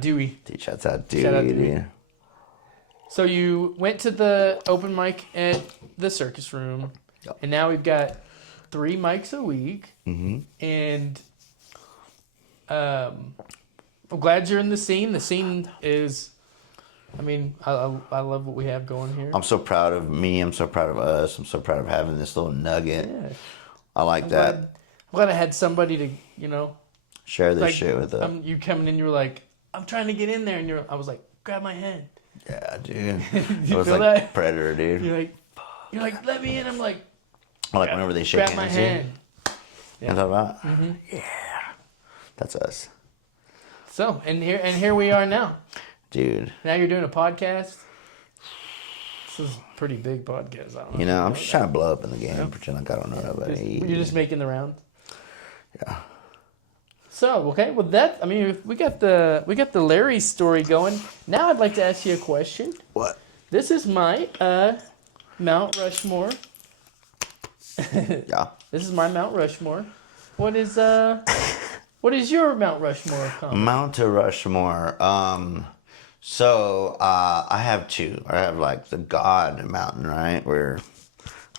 Dewey. Dude, shouts out Dewey, dude. So you went to the open mic at the circus room, and now we've got 3 mics a week. Mm-hmm. And I'm glad you're in the scene. The scene is I mean, I love what we have going here. I'm so proud of me. I'm so proud of us. I'm so proud of having this little nugget. Yeah. I like that. I'm glad I had somebody to, you know, share this like, shit with us. you coming in, you were like, I'm trying to get in there, and I was like, grab my hand. Yeah, dude. You It was feel like that? Predator, dude. You're like, let me in. I'm like, Like whenever they shake grab my hands. hand. You know what I'm talking about? Yeah. That's us. So, and here we are now. Dude. Now you're doing a podcast. This is a pretty big podcast. I don't know. You know, I'm just trying to blow up in the game. Pretend like I don't know nobody. You're just making the rounds. Yeah. So, okay, with that, I mean, we got the Larry story going. Now I'd like to ask you a question. What? This is my Mount Rushmore. Yeah. This is my Mount Rushmore. What is your Mount Rushmore comment? Mount Rushmore. So I have two. I have like the God Mountain, right, where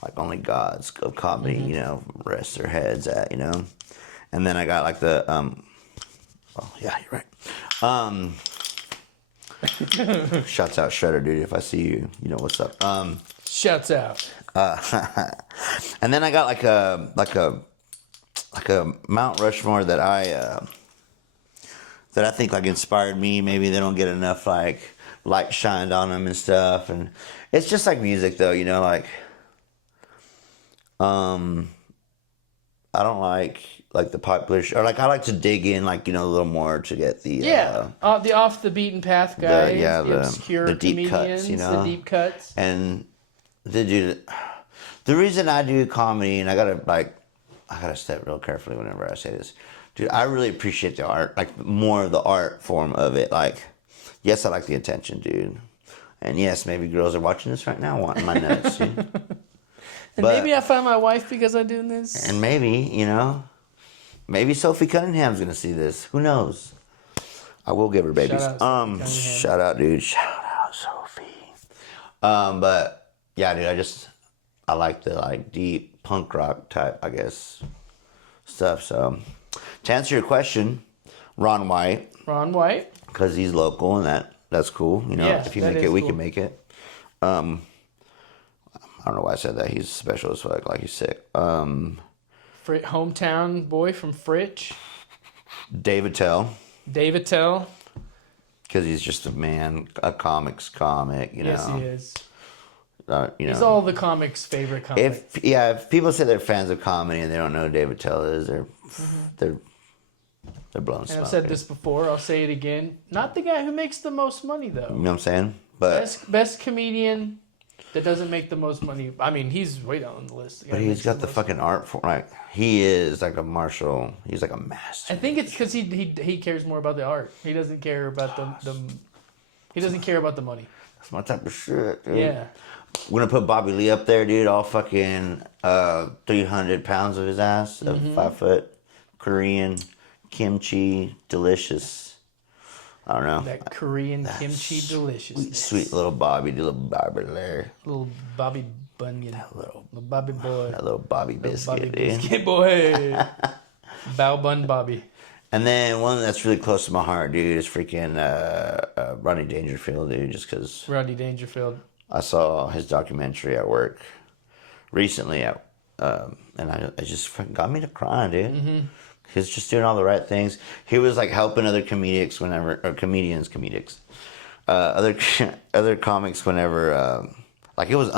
like only gods of comedy, you know, rest their heads at, you know. And then I got like the oh yeah, you're right. Shouts out Shredder, dude. If I see you, you know what's up. Shouts out. And then I got like a Mount Rushmore that I think like inspired me. Maybe they don't get enough like light shined on them and stuff. And it's just like music though, you know, like I don't like the popular or like I like to dig in like, you know, a little more to get the the off the beaten path guys, the obscure the deep comedians, cuts, you know, the deep cuts. And the reason I do comedy, and I gotta step real carefully whenever I say this, dude. I really appreciate the art, like more of the art form of it. Like, yes, I like the attention, dude, and yes, maybe girls are watching this right now wanting my nuts. Dude. And maybe I find my wife because I'm doing this. And maybe, you know, maybe Sophie Cunningham's gonna see this. Who knows? I will give her babies. Shout out, dude. Shout out, Sophie. But yeah, dude, I like the like deep punk rock type, I guess, stuff. So to answer your question, Ron White. Ron White. Because he's local and that's cool. You know, Yeah, if you make it, we can make it. I don't know why I said that. He's special as fuck. Like he's sick. Hometown boy from Fritch. David Tell. David Tell. Because he's just a man, a comics comic, you know. Yes, he is. You know, he's all the comics' favorite comic. If people say they're fans of comedy and they don't know who David Tell is, they're blowing smoke. And I've said this before. I'll say it again. Not the guy who makes the most money, though. You know what I'm saying? But best comedian that doesn't make the most money. I mean, he's way down on the list. But he's got the fucking art for like he is like a martial. He's like a master. I think it's because he cares more about the art. He doesn't care about the he doesn't care about the money. That's my type of shit, dude. Yeah. We're gonna put Bobby Lee up there, dude. All fucking 300 pounds of his ass, 5 foot, Korean, kimchi, delicious. I don't know. That Korean kimchi delicious. Sweet little Bobby, little Bobby there. Little Bobby Bunyan. That little Bobby boy. That little Bobby biscuit, Bobby dude. biscuit boy. Bow bun Bobby. And then one that's really close to my heart, dude, is freaking Rodney Dangerfield, dude. Just because Rodney Dangerfield. I saw his documentary at work recently, and it just fucking got me to crying, dude. Mm-hmm. He's just doing all the right things. He was like helping other comedians, other comics whenever, like it was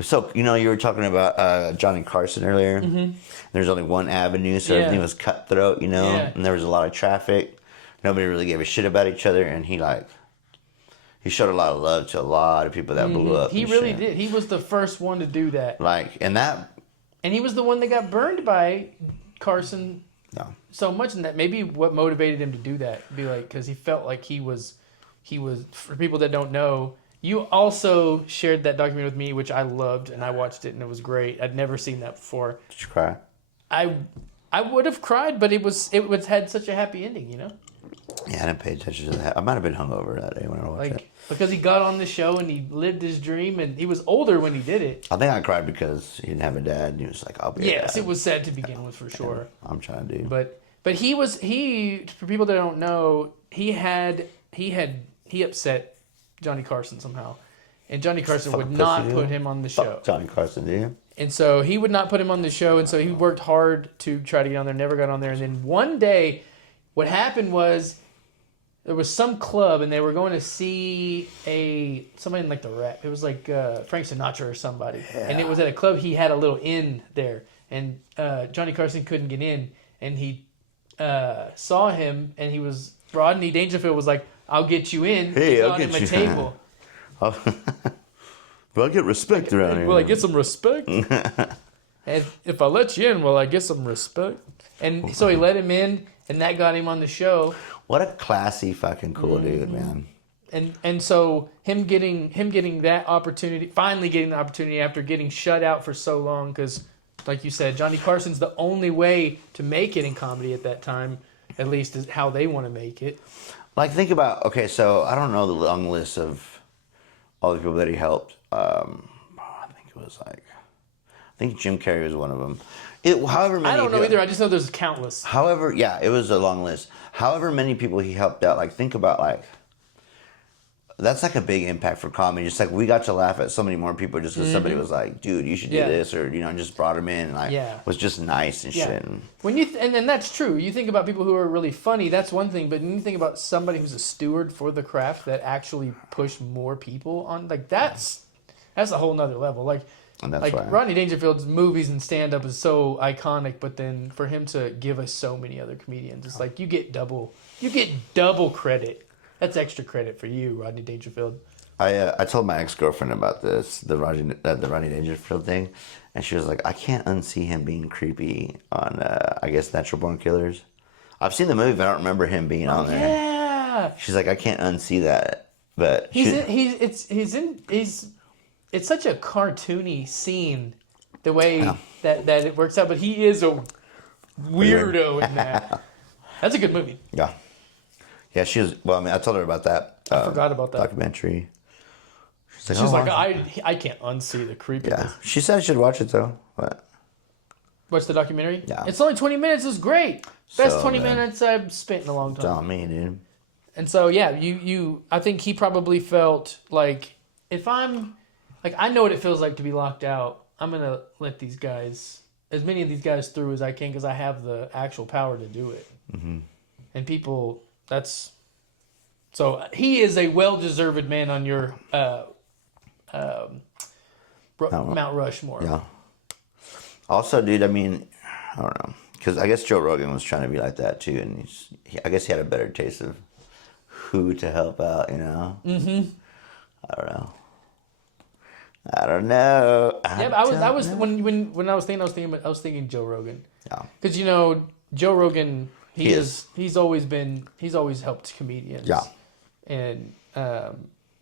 so, you know, you were talking about Johnny Carson earlier. Mm-hmm. There's only one avenue, so everything was cutthroat, you know, and there was a lot of traffic. Nobody really gave a shit about each other, and he showed a lot of love to a lot of people that blew up. He really did. He was the first one to do that. And he was the one that got burned by Carson so much, and that maybe what motivated him to do that. Be like, because he felt like he was. For people that don't know, you also shared that documentary with me, which I loved, and I watched it, and it was great. I'd never seen that before. Did you cry? I would have cried, but it had such a happy ending, you know. Yeah, I didn't pay attention to that. I might have been hungover that day when I watched it. Because he got on the show and he lived his dream, and he was older when he did it. I think I cried because he didn't have a dad, and he was like, "I'll be." Yes, it was sad to begin with for sure. I'm trying to do. But he for people that don't know, he he upset Johnny Carson somehow, and Johnny Carson would Fucking not pussy, put dude. him on the show. Fuck Johnny Carson, do you? And so he would not put him on the show, and so he worked hard to try to get on there, never got on there. And then one day, what happened was there was some club, and they were going to see somebody in like the rap. It was like Frank Sinatra or somebody. Yeah. And it was at a club. He had a little inn there, and Johnny Carson couldn't get in, and he saw him, and Rodney Dangerfield was like, "I'll get you in." Hey, he I'll got get him a you. table. Well, I get respect around here. Will I get some respect? And if I let you in, will I get some respect? And so he let him in, and that got him on the show. What a classy fucking cool dude, man. And so him getting that opportunity, finally getting the opportunity after getting shut out for so long, because like you said, Johnny Carson's the only way to make it in comedy at that time, at least is how they want to make it. Like, think about, okay, so I don't know the long list of all the people that he helped. I think Jim Carrey was one of them. However many. I don't know either. I just know there's countless. However, yeah, it was a long list. However many people he helped out, like, think about, like, that's like a big impact for comedy. Just like we got to laugh at so many more people just because somebody was like, dude, you should do this, or, just brought him in and like was just nice and shit. When you and that's true. You think about people who are really funny, that's one thing, but when you think about somebody who's a steward for the craft that actually pushed more people on, like that's a whole nother level. Like Rodney Dangerfield's movies and stand up is so iconic, but then for him to give us so many other comedians, it's like you get double credit. That's extra credit for you, Rodney Dangerfield. I told my ex-girlfriend about this, the Rodney Dangerfield thing, and she was like, I can't unsee him being creepy on, I guess, Natural Born Killers. I've seen the movie, but I don't remember him being on there. Yeah. She's like, I can't unsee that. But it's such a cartoony scene, the way that it works out. But he is a weirdo in that. That's a good movie. Yeah. Yeah, she was. Well, I mean, I told her about that. I forgot about that documentary. She's like, I can't unsee the creepiness. Yeah, she said I should watch it though. But watch the documentary. Yeah, it's only 20 minutes. It's great. Best 20 minutes I've spent in a long time. It's on me, dude. And so yeah, I think he probably felt like if I'm like I know what it feels like to be locked out. I'm gonna let these guys, as many of these guys through as I can, because I have the actual power to do it. Mm-hmm. And people. So he is a well-deserved man on your Mount Rushmore. Yeah. Also, dude, I mean, I don't know, because I guess Joe Rogan was trying to be like that too, and I guess he had a better taste of who to help out, Mm-hmm. I don't know. Yeah, but I was when I was thinking Joe Rogan. Yeah. Because Joe Rogan. He's always helped comedians. Yeah. And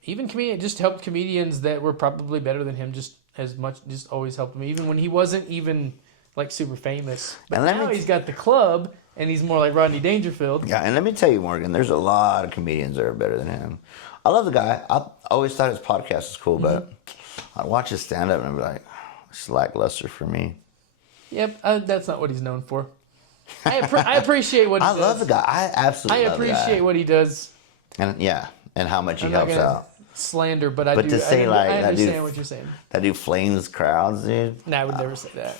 even just helped comedians that were probably better than him just always helped him even when he wasn't even like super famous. But now he's got the club and he's more like Rodney Dangerfield. Yeah, and let me tell you, Morgan, there's a lot of comedians that are better than him. I love the guy. I always thought his podcast was cool, but I'd watch his stand up and I'd be like, it's lackluster for me. Yep, that's not what he's known for. I appreciate what he does. I love the guy. I absolutely love the guy. I appreciate what he does. And how much he helps out. Slander, but I to say I understand what you're saying. That dude flames crowds, dude. No, I would never say that.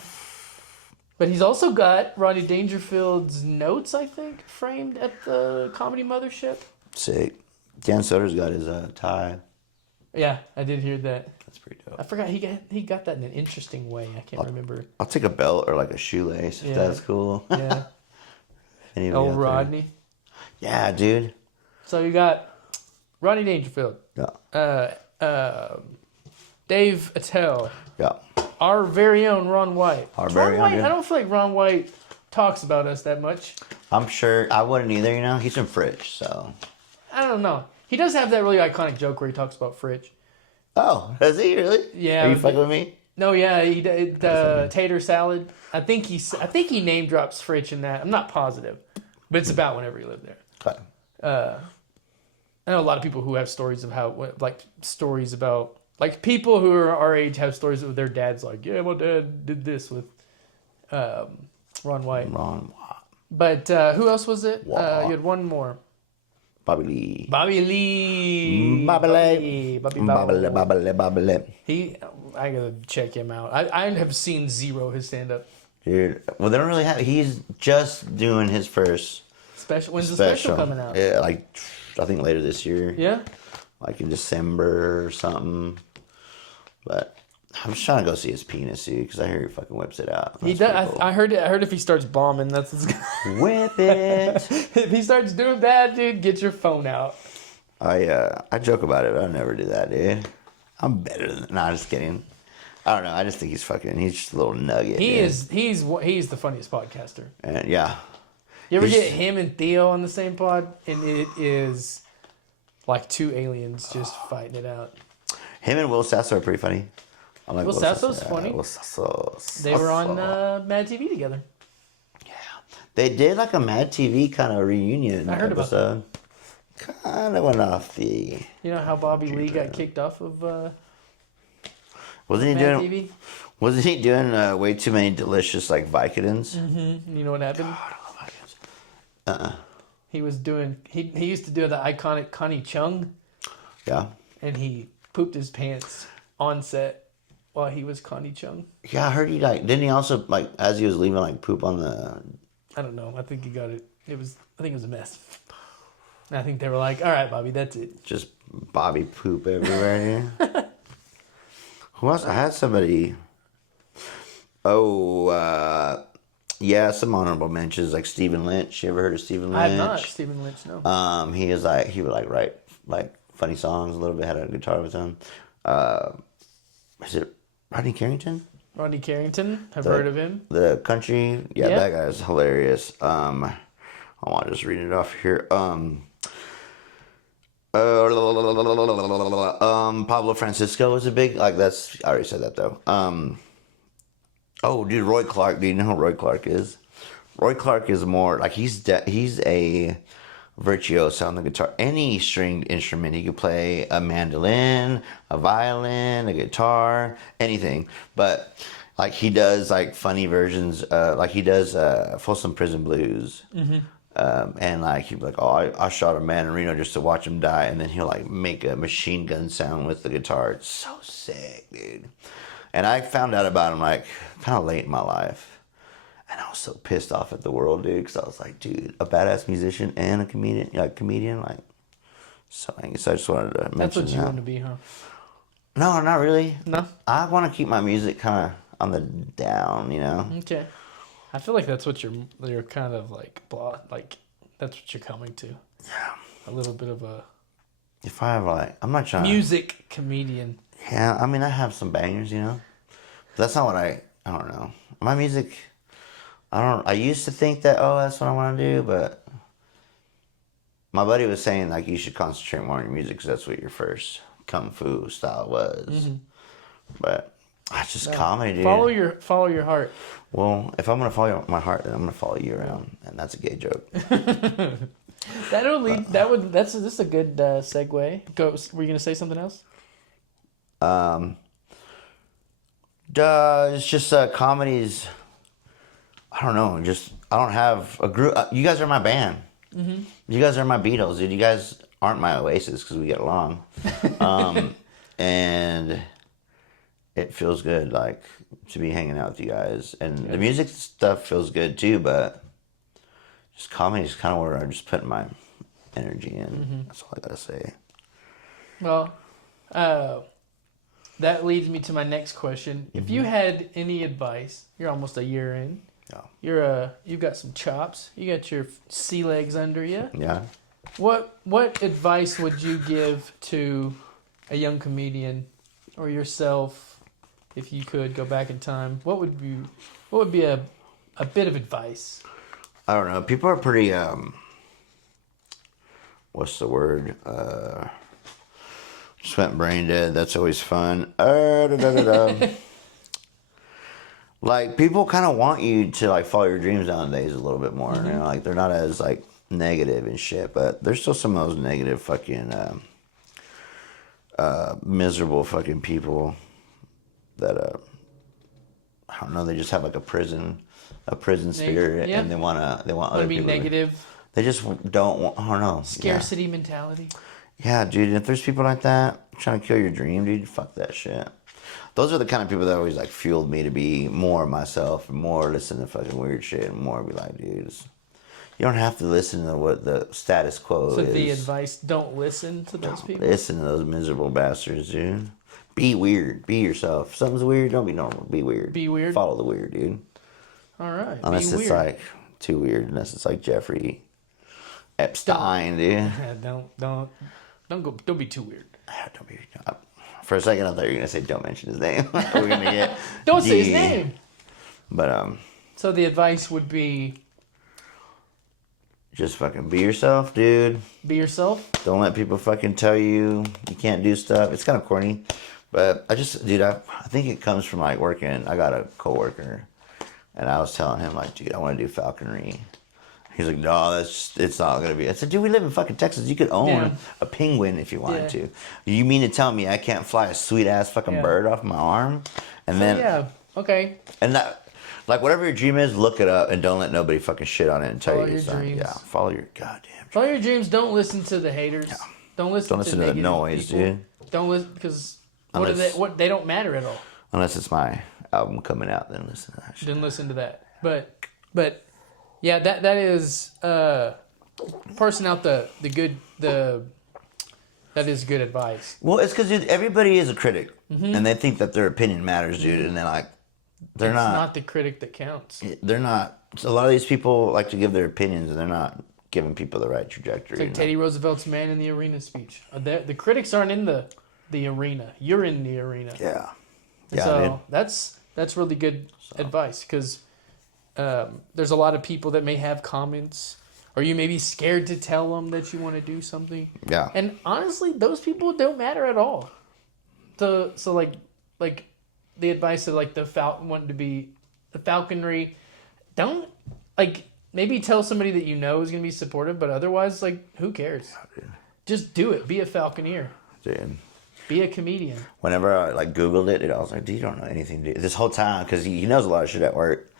But he's also got Rodney Dangerfield's notes, I think, framed at the Comedy Mothership. Sick. Dan Soder's got his tie. Yeah, I did hear that. That's pretty dope. I forgot he got that in an interesting way. I can't remember. I'll take a belt or like a shoelace if that's cool. Yeah. Old Rodney. Yeah, dude. So you got Rodney Dangerfield. Yeah. Dave Attell. Yeah. Our very own Ron White. I don't feel like Ron White talks about us that much. I'm sure I wouldn't either, He's from Fritch, so. I don't know. He does have that really iconic joke where he talks about Fritch. Oh, does he really? Yeah. Are you fucking with me? No, yeah, he did tater salad. I think he name drops Fritch in that. I'm not positive, but it's about whenever he lived there. Okay. I know a lot of people who have stories of stories about people who are our age have stories of their dads like, yeah, my dad did this with Ron White. Ron White. But who else was it? You had one more. Bobby Lee. Bobby Lee. I gotta check him out. I have seen zero his stand up. Dude, well, they don't really have. He's just doing his first Special. When's the special coming out? Yeah, like I think later this year. Yeah. Like in December or something. But I'm just trying to go see his penis, dude, because I hear he fucking whips it out. He does. Cool. I heard if he starts bombing, that's what's gonna... Whip it. If he starts doing that, dude, get your phone out. I joke about it, but I never do that, dude. I'm better than. Nah, just kidding. I don't know. I just think he's fucking. He's just a little nugget. He's the funniest podcaster. And yeah. You ever get him and Theo on the same pod, and it is like two aliens just fighting it out. Him and Will Sasso are pretty funny. I like Will Sasso's funny. Will Sasso. They were on MADtv together. Yeah, they did like a MADtv kind of reunion. I heard about that. Kind of went off the. You know how Bobby Lee got kicked off of Wasn't he MADtv? doing? Wasn't he doing way too many delicious like Vicodins? Mm-hmm. You know what happened? God, I love Vicodins. He was doing. He used to do the iconic Connie Chung. Yeah. And he pooped his pants on set while he was Connie Chung. Yeah, I heard he like. Didn't he also like as he was leaving like poop on the? I don't know. I think he got it. I think it was a mess. And I think they were like, "All right, Bobby, that's it." Just Bobby poop everywhere here. Who else? I had somebody. Oh, yeah, some honorable mentions like Stephen Lynch. You ever heard of Stephen Lynch? I have not. Stephen Lynch, no. He would like write like funny songs a little bit. Had a guitar of his own. Is it Rodney Carrington? Rodney Carrington. I've heard of him. The country. Yeah, that guy is hilarious. I want to just read it off here. Pablo Francisco was a big I already said that though. Oh, dude, Roy Clark. Do you know who Roy Clark is? Roy Clark is more like he's a virtuoso on the guitar. Any stringed instrument, he could play a mandolin, a violin, a guitar, anything. But like he does like funny versions. Like he does Folsom Prison Blues. Mm-hmm. And like he'd be like, "Oh, I shot a man in Reno just to watch him die," and then he'll like make a machine gun sound with the guitar. It's so sick, dude. And I found out about him like kind of late in my life, and I was so pissed off at the world, dude, because I was like, dude, a badass musician and a comedian, like so angry. So I just wanted to mention that's what you that. want to be, huh? No, not really. No, I want to keep my music kind of on the down, you know. Okay. I feel like that's what you're kind of like that's what you're coming to. Yeah. A little bit of a. If I have like, I'm not trying. Music comedian. Yeah, I mean, I have some bangers, you know. But that's not what I don't know. My music, I used to think that, that's what I want to do, but my buddy was saying, like, you should concentrate more on your music because that's what your first kung fu style was. Mm-hmm. But it's just comedy, dude. Follow your heart. Well, if I'm going to follow my heart, then I'm going to follow you around. And that's a gay joke. That'll lead, this is a good segue. Were you going to say something else? It's just comedies. I don't know. I don't have a group. You guys are my band. Mm-hmm. You guys are my Beatles, dude. You guys aren't my Oasis because we get along. And it feels good, like, to be hanging out with you guys. And the music stuff feels good too, but just comedy is kind of where I'm just putting my energy in. Mm-hmm. That's all I gotta say. Well, that leads me to my next question. Mm-hmm. If you had any advice, you're almost a year in. Yeah. You've got some chops. You got your sea legs under you. Yeah. What advice would you give to a young comedian or yourself if you could go back in time? What would be a bit of advice? I don't know. People are pretty what's the word? Just went brain dead. That's always fun. Like, people kind of want you to, like, follow your dreams nowadays a little bit more. Mm-hmm. You know, like, they're not as, like, negative and shit, but there's still some of those negative fucking miserable fucking people that I don't know, they just have like a prison spirit. Yeah. And they want other people to be negative. They just don't want, I don't know. Scarcity mentality. Yeah, dude. If there's people like that trying to kill your dream, dude, fuck that shit. Those are the kind of people that always like fueled me to be more myself and more listen to fucking weird shit and more be like, dude, you don't have to listen to what the status quo is. So the advice: don't listen to those people. Listen to those miserable bastards, dude. Be weird. Be yourself. If something's weird, don't be normal. Be weird. Be weird. Follow the weird, dude. All right. Unless it's like too weird. Unless it's like Jeffrey Epstein, dude. Don't be too weird. Don't be. For a second, I thought you were gonna say don't mention his name. We're gonna get. Don't say his name. But So the advice would be. Just fucking be yourself, dude. Be yourself. Don't let people fucking tell you can't do stuff. It's kind of corny, but I think it comes from like working. I got a coworker, and I was telling him like, dude, I want to do falconry. He's like, no, it's not gonna be. I said, dude, we live in fucking Texas. You could own a penguin if you wanted to. You mean to tell me I can't fly a sweet ass fucking bird off my arm? And then okay. And that. Like, whatever your dream is, look it up and don't let nobody fucking shit on it and tell you. Follow your dreams. Yeah, follow your goddamn dreams. Follow your dreams. Don't listen to the haters. Yeah. Don't listen to the noise, people. dude. Don't listen because they don't matter at all. Unless it's my album coming out, then listen to that shit. Then listen to that. But yeah, that is parsing out the good that is good advice. Well, it's because everybody is a critic and they think that their opinion matters, dude, and they're like. It's not the critic that counts. They're not. A lot of these people like to give their opinions, and they're not giving people the right trajectory. It's like Teddy Roosevelt's "Man in the Arena" speech. The critics aren't in the arena. You're in the arena. Yeah. So that's really good advice because there's a lot of people that may have comments, or you may be scared to tell them that you want to do something. Yeah. And honestly, those people don't matter at all. So like. The advice of like wanting to be the falconry, don't like maybe tell somebody that you know is gonna be supportive, but otherwise like who cares? Just do it. Be a falconeer. Dude. Be a comedian. Whenever I like Googled it, I was like, dude, you don't know anything, dude. This whole time because he knows a lot of shit at work,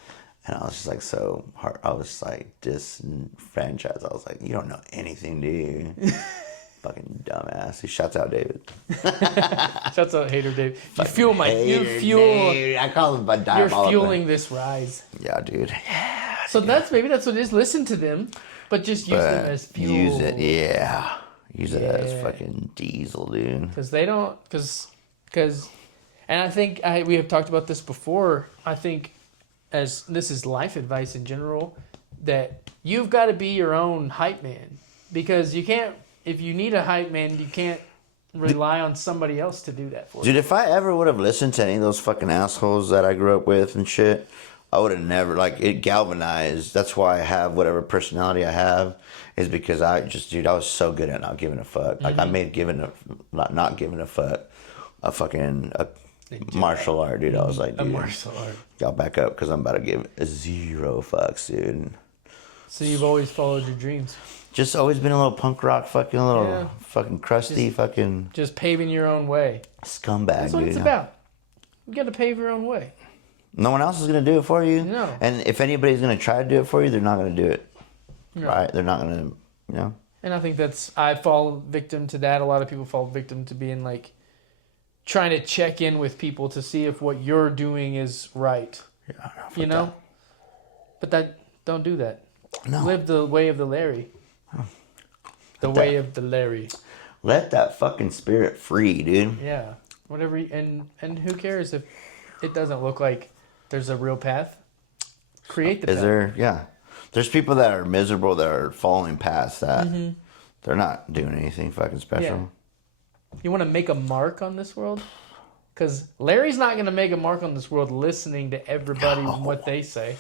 and I was just like so hard. I was like disenfranchised. I was like, you don't know anything, dude. Fucking dumbass. He shouts out David. Shouts out hater Dave. I call him my diabolical. You're fueling this rise. Yeah, dude. Yeah. So that's what it is. Listen to them, but just use them as fuel. Use it, yeah. Use it as fucking diesel, dude. Because they don't, and I think we have talked about this before. I think as this is life advice in general, that you've got to be your own hype man because you can't. If you need a hype man, you can't rely on somebody else to do that for you. Dude, if I ever would have listened to any of those fucking assholes that I grew up with and shit, I would have never, it galvanized. That's why I have whatever personality I have, is because I was so good at not giving a fuck. Like, I made not giving a fuck a fucking martial art, dude. I was like, dude, a martial art. Y'all back up because I'm about to give 0 fucks, dude. So you've always followed your dreams. Just always been a little punk rock, fucking fucking crusty, fucking... Just paving your own way. Scumbag, That's what it's about. You got to pave your own way. No one else is going to do it for you. No. And if anybody's going to try to do it for you, they're not going to do it. No. Right? They're not going to, And I think I fall victim to that. A lot of people fall victim to being like, trying to check in with people to see if what you're doing is right. Yeah, But don't do that. No. Live the way of the Larry. The way of the Larry. Let that fucking spirit free, dude. Yeah. Whatever. And who cares if it doesn't look like there's a real path? Create the path. Is there? Yeah. There's people that are miserable that are falling past that. Mm-hmm. They're not doing anything fucking special. Yeah. You want to make a mark on this world? Because Larry's not going to make a mark on this world listening to everybody and what they say.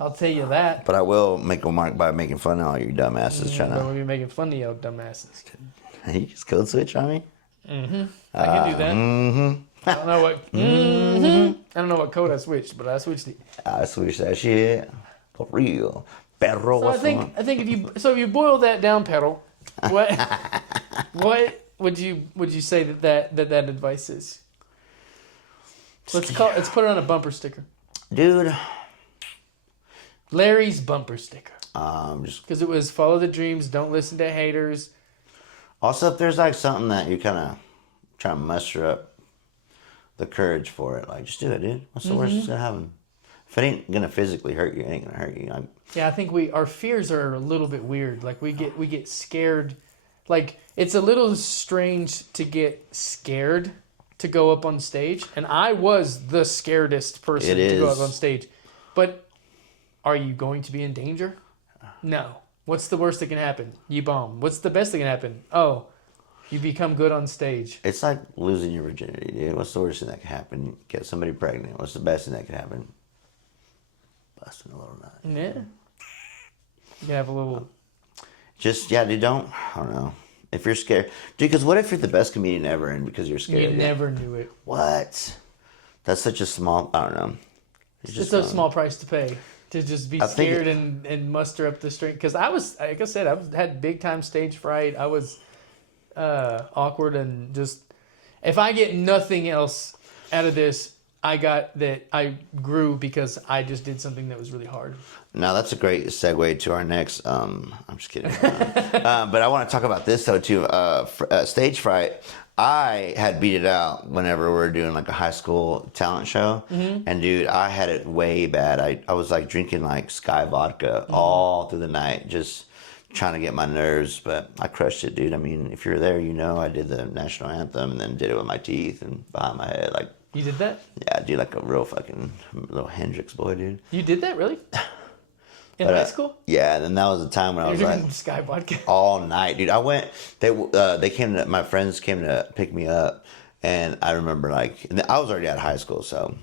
I'll tell you that. But I will make a mark by making fun of all you dumbasses trying to... We'll be making fun of you dumbasses. You just code switch on me? Mm-hmm. I can do that. Mm-hmm. I don't know what... Mm-hmm. I don't know what code I switched, but I switched it. I switched that shit. For real. Perro, So I think if you boil that down, Pedal, what would you say that advice is? Let's put it on a bumper sticker. Dude... Larry's bumper sticker. Just Because it was follow the dreams, don't listen to haters. also, if there's like something that you kind of try to muster up the courage for it, like just do it, dude. What's the worst that's gonna happen? If it ain't gonna physically hurt you, it ain't gonna hurt you. Yeah, I think our fears are a little bit weird. Like we get scared. Like it's a little strange to get scared to go up on stage, and I was the scaredest person to go up on stage. But are you going to be in danger? No. What's the worst that can happen? You bomb. What's the best that can happen? Oh, you become good on stage. It's like losing your virginity, dude. What's the worst thing that can happen? Get somebody pregnant. What's the best thing that can happen? Busting a little nut. Yeah. You have a little... Just, yeah, dude, I don't know. If you're scared. Dude, because what if you're the best comedian ever and because you're scared? You never knew it. What? That's such a small, I don't know. It's a small price to pay. To just be scared and muster up the strength. Because I was, like I said, had big time stage fright. I was awkward and just, if I get nothing else out of this, I grew because I just did something that was really hard. Now that's a great segue to our next. I'm just kidding. But I want to talk about this though too. Stage fright. I had beat it out whenever we were doing like a high school talent show, and dude, I had it way bad. I was like drinking like Sky vodka all through the night, just trying to get my nerves. But I crushed it, dude. I mean, if you're there, you know, I did the national anthem and then did it with my teeth and behind my head, like. You did that? Yeah, dude, like a real fucking little Hendrix boy, dude. You did that, really? In high school? Yeah, and then that was the time when I was like Sky vodka all night, dude. I went. They came to, my friends came to pick me up, and I remember like I was already out of high school, so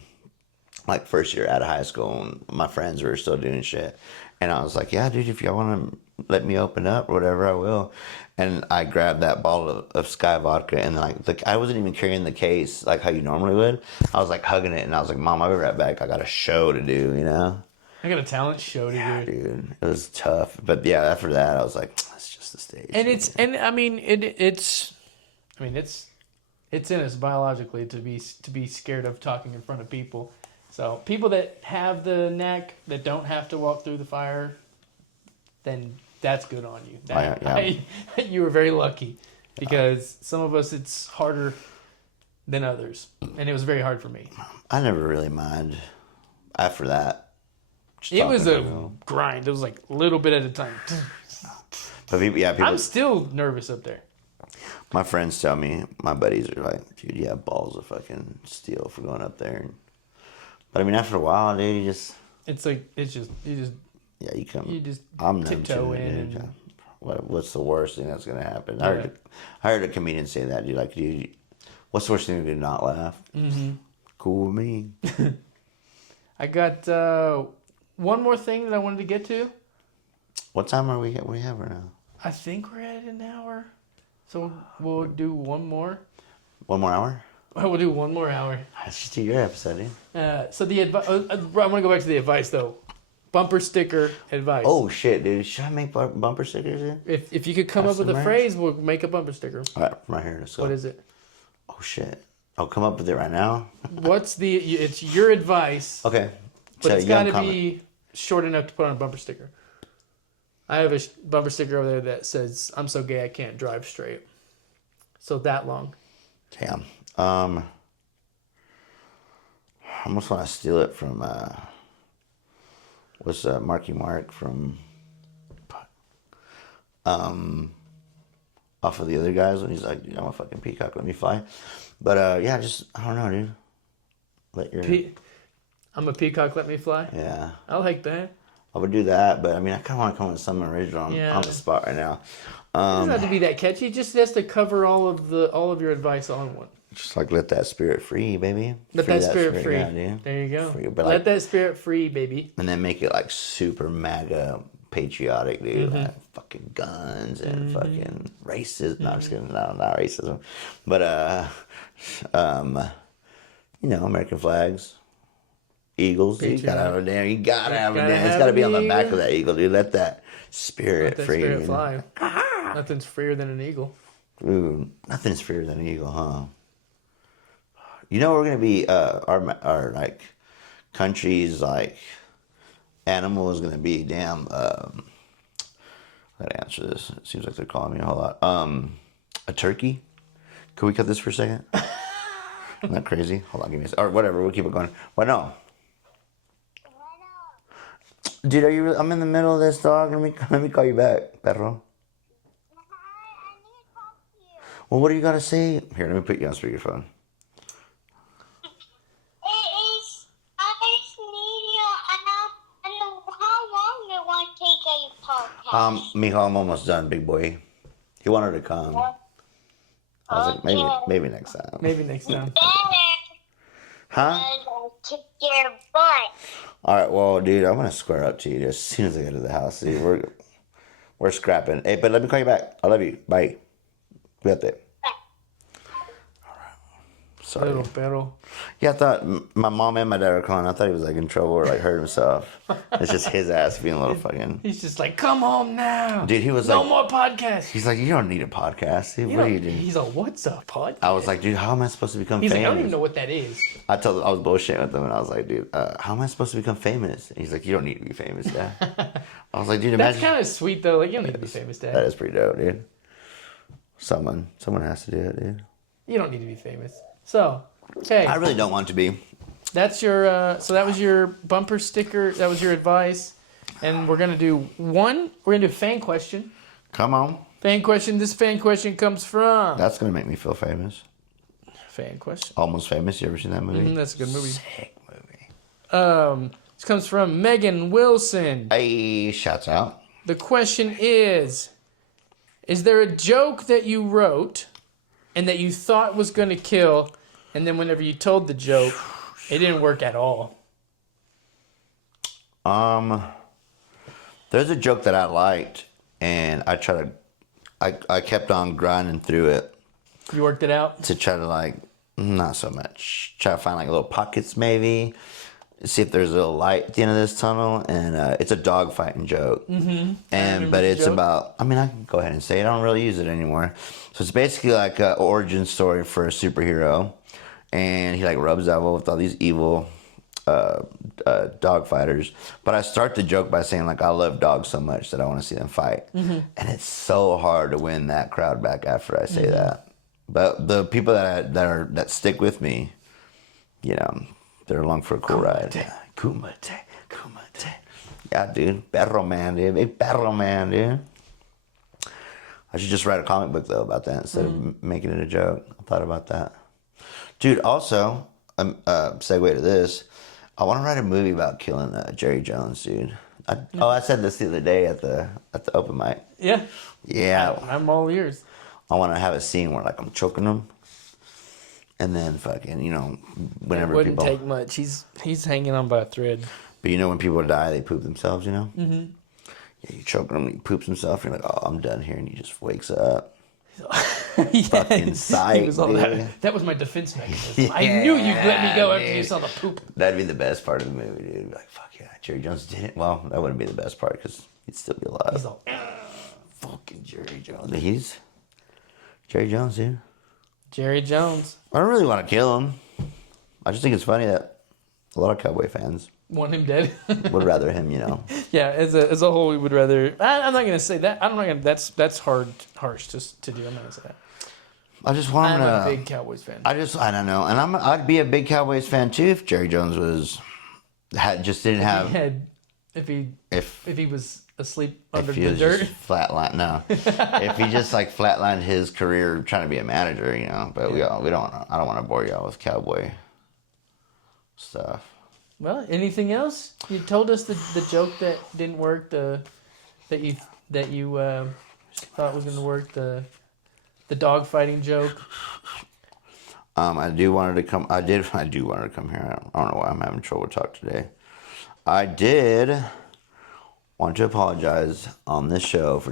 like first year out of high school, and my friends were still doing shit, and I was like, yeah, dude, if y'all want to let me open up or whatever, I will. And I grabbed that bottle of Sky vodka, and like I wasn't even carrying the case like how you normally would. I was like hugging it, and I was like, Mom, I'll be right back. I got a show to do, you know. I got a talent show to do. Dude, it was tough. But yeah, after that, I was like, that's just the stage. And it's in us biologically to be scared of talking in front of people. So people that have the knack, that don't have to walk through the fire, then that's good on you. You were very lucky, because some of us it's harder than others, and it was very hard for me. I never really mind after that. It was a grind. It was like a little bit at a time. But people, I'm still nervous up there. My friends tell me, my buddies are like, dude, you have balls of fucking steel for going up there. But I mean, after a while, dude, you just... Yeah, I'm tiptoe in. Dude. What's the worst thing that's gonna happen? I heard a comedian say that, dude. Like, dude, what's the worst thing to do? Not laugh. Mm-hmm. Cool with me. I got one more thing that I wanted to get to. What time are we? What do we have right now? I think we're at an hour, so we'll do one more. 1 more hour? We'll do 1 more hour. That's just your episode, dude. So the advice. I want to go back to the advice though. Bumper sticker advice. Oh shit, dude! Should I make bumper stickers here? If you could come up with a phrase, we'll make a bumper sticker. All right, right here. Let's go. What is it? Oh shit! I'll come up with it right now. It's your advice. Okay. But it's got to be short enough to put on a bumper sticker. I have a bumper sticker over there that says, "I'm so gay I can't drive straight." So that long. Damn. I almost want to steal it from what's Marky Mark from off of the other guys when he's like, dude, I'm a fucking peacock, let me fly. But yeah, just I don't know, dude. I'm a peacock, let me fly. Yeah. I like that. I would do that, but I mean, I kind of want to come up with something original on the spot right now. It doesn't have to be that catchy. It just has to cover all of your advice all in one. Just like let that spirit free, baby. Let that spirit free. There you go. Free, let that spirit free, baby. And then make it like super MAGA patriotic, dude. Mm-hmm. Like fucking guns and fucking racism. No, I'm just kidding. No, not racism. But American flags. Eagles. You gotta have a damn. You gotta have a damn. It's gotta be on the back of that eagle, dude. Let that spirit free. Spirit fly. Nothing's freer than an eagle. Ooh, nothing's freer than an eagle, huh? You know, we're gonna be our like country's like animal is gonna be damn gotta answer this. It seems like they're calling me a whole lot. A turkey? Could we cut this for a second? Isn't that crazy? Hold on, give me a second. Or whatever, we'll keep it going. What no? Dude, are you really? I'm in the middle of this, dog. Let me call you back, perro. Well, what do you gotta say? Here, let me put you on speakerphone. Mijo, I'm almost done, big boy. He wanted to come. I was like, maybe next time. Maybe next time. Huh? Kick your butt. All right, well, dude, I'm gonna square up to you as soon as I get to the house. Dude, we're scrapping. Hey, but let me call you back. I love you. Bye. Cuídate. Sorry. Little perro. Yeah, I thought my mom and my dad were calling. I thought he was like in trouble or like hurt himself. It's just his ass being a little fucking. He's just like, come home now. Dude, he was no like, more podcasts. He's like, you don't need a podcast. Dude, what are you doing? He's a what's up podcast? I was like, dude, how am I supposed to become He's famous? like, I don't even know what that is. I was bullshitting with him, and I was like, dude, how am I supposed to become famous? And he's like, you don't need to be famous, Dad. I was like, dude, That's imagine. kind of sweet though. Like, you don't need to be famous, Dad. That is pretty dope, dude. Someone has to do it, dude. You don't need to be famous. So, okay. I really don't want to be. That's your. So that was your bumper sticker. That was your advice, and we're gonna do one. We're gonna do a fan question. Come on. Fan question. This fan question comes from. That's gonna make me feel famous. Fan question. Almost Famous. You ever seen that movie? That's a good movie. Sick movie. This comes from Megan Wilson. Hey, shouts out. The question is there a joke that you wrote and that you thought was going to kill, and then whenever you told the joke, it didn't work at all? There's a joke that I liked, and I kept on grinding through it You worked it out? to try to like, not so much, try to find like little pockets maybe, see if there's a little light at the end of this tunnel, and it's a dog fighting joke. Mm-hmm. But it's about, I mean, I can go ahead and say it, I don't really use it anymore. So it's basically like an origin story for a superhero, and he like rubs elbow with all these evil dog fighters. But I start the joke by saying like, I love dogs so much that I want to see them fight. Mm-hmm. And it's so hard to win that crowd back after I say that. But the people that stick with me, you know, they're along for a cool ride. Kumate. Yeah, dude. Perro man, dude. Big perro man, dude. I should just write a comic book, though, about that instead of making it a joke. I thought about that. Dude, also, segue to this. I want to write a movie about killing Jerry Jones, dude. I said this the other day at the open mic. Yeah. Yeah. I'm all ears. I want to have a scene where, like, I'm choking him. And then fucking, you know, whenever It wouldn't people... take much. He's hanging on by a thread. But you know when people die, they poop themselves, you know? Mm-hmm. Yeah, you choke him, he poops himself, and you're like, oh, I'm done here. And he just wakes up. Yeah, Fucking sight, he was all dude. that was my defense mechanism. I knew you'd let me go after you dude. saw the poop. That'd be the best part of the movie, dude. Be like, fuck yeah, Jerry Jones did it. Well, that wouldn't be the best part because he'd still be alive. He's all, Fucking Jerry Jones. He's Jerry Jones, dude. Jerry Jones. I don't really want to kill him. I just think it's funny that a lot of Cowboy fans Want him dead. would rather him, you know. Yeah, as a whole, we would rather. I'm not gonna say that. I'm not gonna. That's harsh to do. I'm not gonna say that. I just want I'm him a to. big Cowboys fan. I don't know, and I'd be a big Cowboys fan too if Jerry Jones didn't have If he was asleep under if he the was dirt. just flatline. No, if he just like flatlined his career trying to be a manager, you know. But I don't want to bore y'all with Cowboy stuff. Well, anything else? You told us the joke that didn't work. That you thought was going to work. The dog fighting joke. I do want her to come. I do want her to come here. I don't know why I'm having trouble to talk today. I did want to apologize on this show for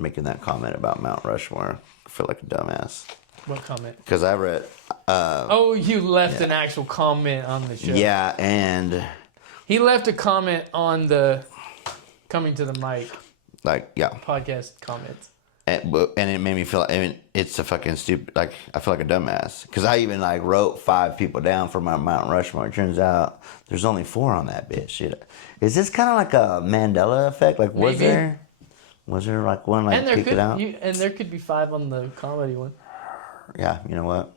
making that comment about Mount Rushmore. I feel like a dumbass. What comment? Because I read. You left an actual comment on the show. Yeah, and He left a comment on the Coming to the Mic podcast comments. And it made me feel like, I mean, it's a fucking stupid, like, I feel like a dumbass. Because I even, like, wrote 5 people down for my Mount Rushmore. It turns out there's only 4 on that bitch. Shit. Is this kind of like a Mandela effect? Like, was Maybe. there? Was there like one like And there kick it out? and there could be 5 on the comedy one. Yeah, you know what?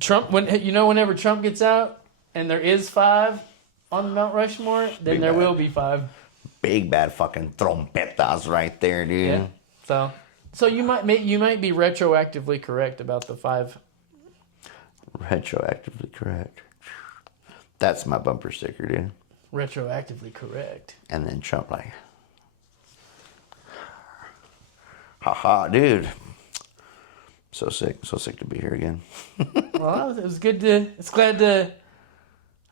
Trump, whenever Trump gets out, and there is 5 on Mount Rushmore, then there will be 5. Big bad fucking trompetas right there, dude. Yeah. So you might be retroactively correct about the 5. Retroactively correct. That's my bumper sticker, dude. Retroactively correct. And then Trump like, haha, dude. So sick to be here again. Well, it was good to.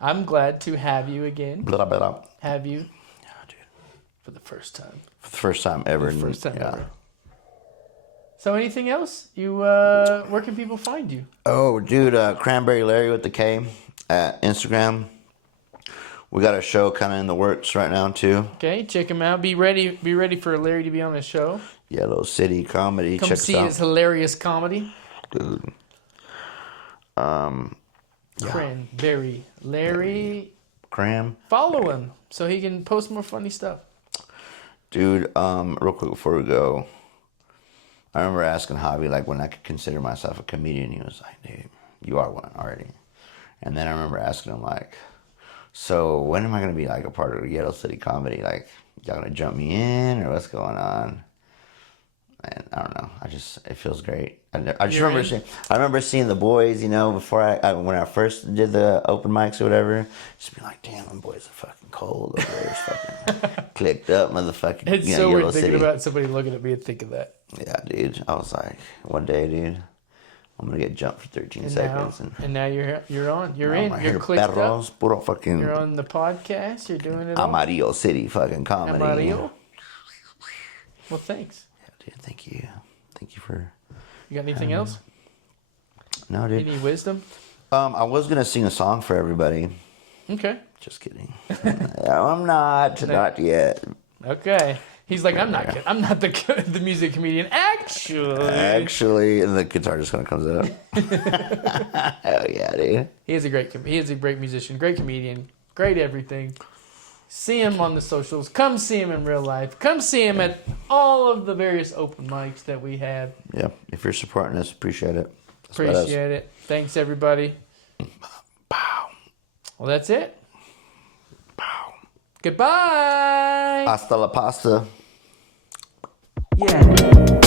I'm glad to have you again. Blah, blah, blah. Have you? Yeah, dude. For the first time. For the first time ever. Ever. So anything else? Where can people find you? Oh, dude, Cranberry Larry with the K at Instagram. We got a show kind of in the works right now too. Okay, check him out. Be ready for Larry to be on the show. Yellow City Comedy. Come Check see us out. his hilarious comedy. Dude. Cranberry Larry. Cram. Follow him so he can post more funny stuff. Dude, real quick before we go, I remember asking Javi like when I could consider myself a comedian. He was like, dude, you are one already. And then I remember asking him like, so when am I gonna be like a part of Yellow City Comedy? Like, y'all gonna jump me in or what's going on? And I don't know. It feels great. I remember seeing the boys, before when I first did the open mics or whatever. Just being like, damn, them boys are fucking cold. Those boys fucking clicked up, motherfucking. It's so weird Yellow thinking City. about somebody looking at me and thinking that. Yeah, dude. I was like, one day, dude, I'm gonna get jumped for 13 seconds. And now you're on. You're in. Right You're here, clicked perros, up. puro fucking You're on the podcast. You're doing it all. Amarillo City fucking comedy. Amarillo? Well, thanks. Yeah, dude. Thank you. Thank you for. You got anything else? No, dude. Any wisdom? I was gonna sing a song for everybody. Okay. Just kidding. I'm not. Not yet. Okay. He's like, I'm not the music comedian. Actually, and the guitar just kind of comes out. Hell yeah, dude. He is a great musician, great comedian, great everything. See him on the socials. Come see him in real life. Come see him at all of the various open mics that we have. Yeah, if you're supporting us, appreciate it. Appreciate it. Thanks, everybody. Pow. Well, that's it. Pow. Goodbye. Hasta la pasta. Yeah.